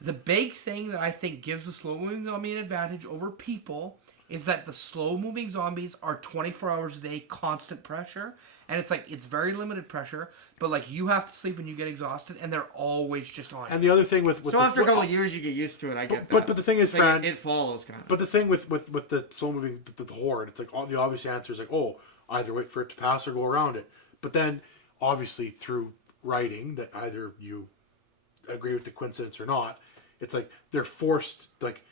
The big thing that I think gives the slow moving zombie an advantage over people is that the slow moving zombies are 24 hours a day, constant pressure. And it's like, it's very limited pressure, but like you have to sleep when you get exhausted, and they're always just on. And the other thing with so after a couple of years, you get used to it. I get that. But the thing is, Fran, it follows kind of. But the thing with the slow moving the horde, it's like the obvious answer is like, oh, either wait for it to pass or go around it. But then, obviously, through writing, that either you agree with the coincidence or not, it's like they're forced, like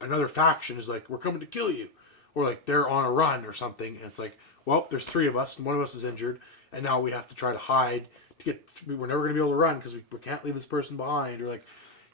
another faction is like, we're coming to kill you, or like they're on a run or something, and it's like, well, there's 3 of us and one of us is injured, and now we have to try to hide to get. We're never going to be able to run because we can't leave this person behind, or like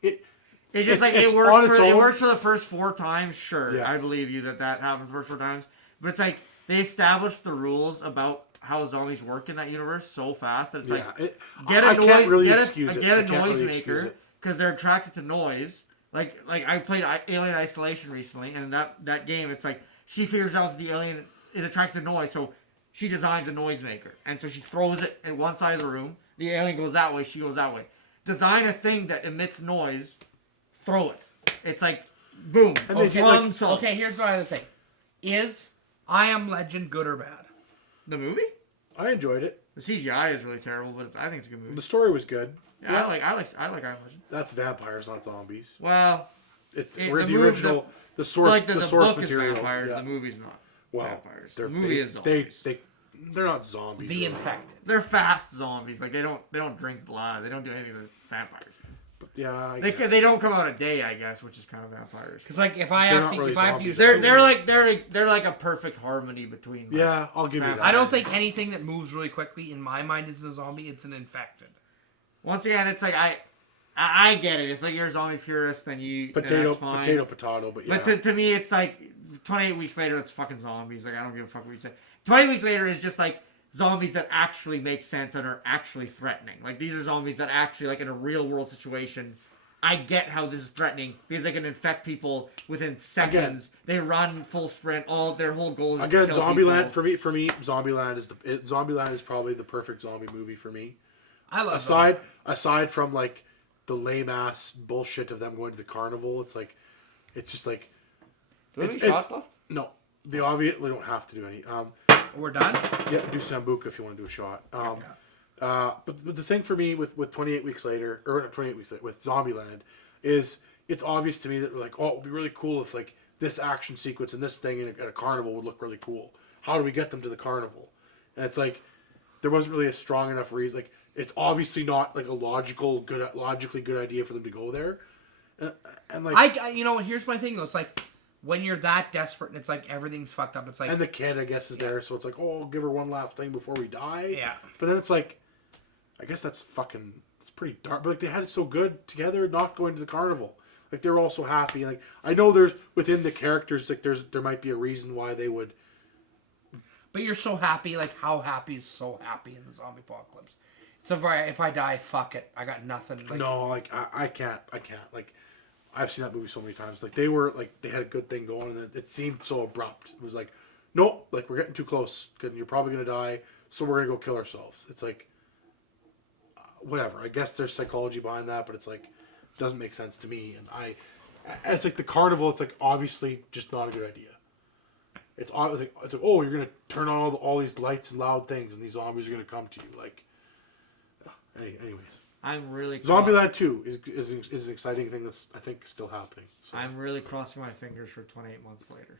it. It's just like it works for the first 4 times. Sure, yeah. I believe you that happened the first 4 times, but it's like they established the rules about how zombies work in that universe so fast that it's get a noisemaker because they're attracted to noise. Like I played Alien Isolation recently, and in that game, it's like she figures out that the alien is attracted to noise, so she designs a noisemaker, and so she throws it at one side of the room. The alien goes that way, she goes that way. Design a thing that emits noise, throw it. It's like boom. Okay, here's the other thing: is I Am Legend good or bad? The movie? I enjoyed it. The CGI is really terrible, but I think it's a good movie. The story was good. Yeah. I like I Am Legend. That's vampires, not zombies. Well, we're the original, the source, like the source book material. Is vampires. Yeah. The movie's not. Well, vampires. The movie is zombies. They're not zombies. The infected. They're fast zombies. Like they don't drink blood. They don't do anything with vampires. But yeah, they don't come out a day, I guess, which is kind of vampires. Because like if I have to use, they're like a perfect harmony between. Like, yeah, I'll give you that. I don't think anything that moves really quickly in my mind is a zombie. It's an infected. Once again, it's like I get it. If like you're a zombie purist, then potato. But yeah. But to me, it's like 28 weeks later, it's fucking zombies. Like I don't give a fuck what you say. 20 weeks later is just like zombies that actually make sense and are actually threatening. Like these are zombies that actually, like in a real world situation, I get how this is threatening because they can infect people within seconds. They run full sprint. All their whole goal is to kill Zombieland people. for me, Zombieland is probably the perfect zombie movie for me. I love aside from like the lame ass bullshit of them going to the carnival. It's just like. Do we have any shots left? No, the obvious. We don't have to do any. We're done. Yeah, do Sambuca if you want to do a shot. But the thing for me with 28 weeks later, or 28 weeks later, with Zombieland, is it's obvious to me that like, oh, it would be really cool if like this action sequence and this thing at a carnival would look really cool. How do we get them to the carnival? And it's like there wasn't really a strong enough reason. Like it's obviously not like a logically good idea for them to go there. And like here's my thing though. It's like when you're that desperate and it's like everything's fucked up. It's like and the kid I guess is there, so it's like, oh, I'll give her one last thing before we die. Yeah. But then it's like, I guess it's pretty dark. But like they had it so good together, not going to the carnival. Like they're all so happy. Like I know there's within the characters, like there might be a reason why they would. But you're so happy. Like how happy is so happy in the zombie apocalypse? It's if I die, fuck it. I got nothing. Like, no, like I can't. Like I've seen that movie so many times. Like they had a good thing going, and it seemed so abrupt. It was like, nope, like we're getting too close, and you're probably gonna die, so we're gonna go kill ourselves. It's like, whatever. I guess there's psychology behind that, but it's like, it doesn't make sense to me. And it's like the carnival. It's like obviously just not a good idea. It's like oh, you're gonna turn on all these lights and loud things, and these zombies are gonna come to you. Like, anyways. I'm really Zombieland 2 is an exciting thing that's I think still happening. So. I'm really crossing my fingers for 28 months later.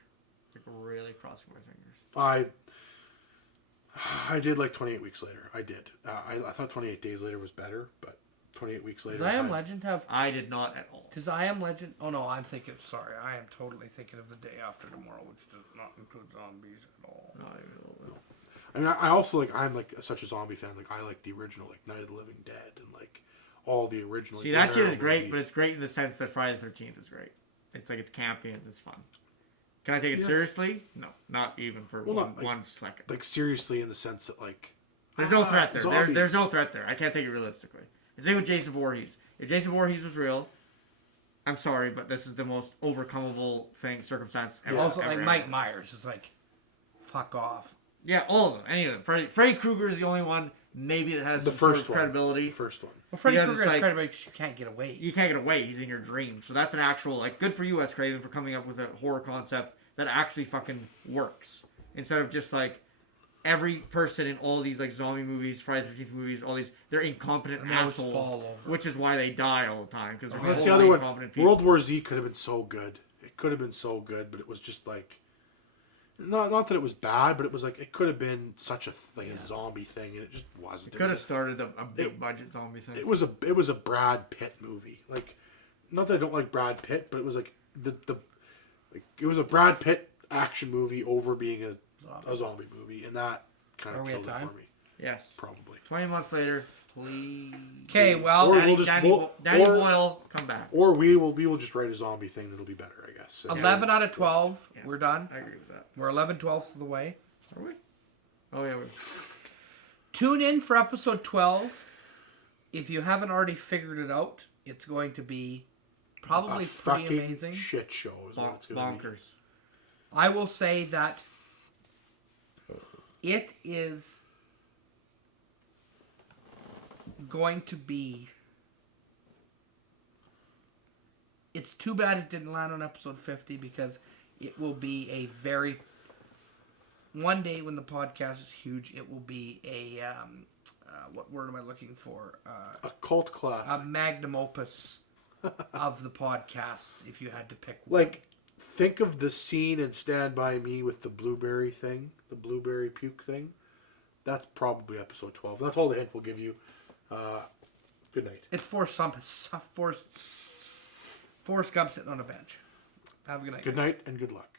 Like really crossing my fingers. I did like 28 weeks later. I did. I thought 28 days later was better, but 28 weeks later. Does I Am Legend have? I did not at all. Does I Am Legend? Oh no, I'm thinking. Sorry, I am totally thinking of The Day After Tomorrow, which does not include zombies at all. Not even a little bit. I mean, I also like. I'm like such a zombie fan. Like I like the original, like Night of the Living Dead, and like all the original. See, that shit is great, but it's great in the sense that Friday the 13th is great. It's like it's campy and it's fun. Can I take it seriously? No, not even for one second. Like seriously, in the sense that like there's no threat there. There's no threat there. I can't take it realistically. The same with Jason Voorhees. If Jason Voorhees was real, I'm sorry, but this is the most overcomable circumstance ever. Also, like Mike Myers is like, fuck off. Yeah, all of them. Any of them. Freddy Krueger is the only one maybe that has the some first sort of credibility. The first one. Well, Freddy Krueger has credibility because you can't get away. You can't get away. He's in your dreams. So that's an actual, like, good for you, Wes Craven, for coming up with a horror concept that actually fucking works. Instead of just, like, every person in all these, like, zombie movies, Friday the 13th movies, all these, they're incompetent assholes. Which is why they die all the time. Because that's the other one. World War Z could have been so good. It could have been so good, but it was just, like... Not that it was bad, but it was like it could have been such a zombie thing, and it just wasn't. It could have started a big budget zombie thing. It was a Brad Pitt movie. Like, not that I don't like Brad Pitt, but it was like it was a Brad Pitt action movie over being a zombie movie, and that kind of killed it for me. Yes, probably. 20 months later, please. Okay, well, Danny Boyle, come back. Or we will just write a zombie thing that'll be better, I guess. 11 out of 12. Yeah. We're done. I agree with that. We're 11/12 of the way. Are we? Oh yeah. Tune in for episode 12. If you haven't already figured it out, it's going to be probably pretty amazing. Shit show is what it's going to be. Bonkers. I will say that it is going to be. It's too bad it didn't land on episode 50 because it will be a very... One day when the podcast is huge, it will be a... what word am I looking for? A cult classic. A magnum opus of the podcasts, if you had to pick one. Like, think of the scene in Stand By Me with the blueberry thing. The blueberry puke thing. That's probably episode 12. That's all the hint we'll give you. Good night. It's Forrest Gump sitting on a bench. Have a good night. Good night and good luck.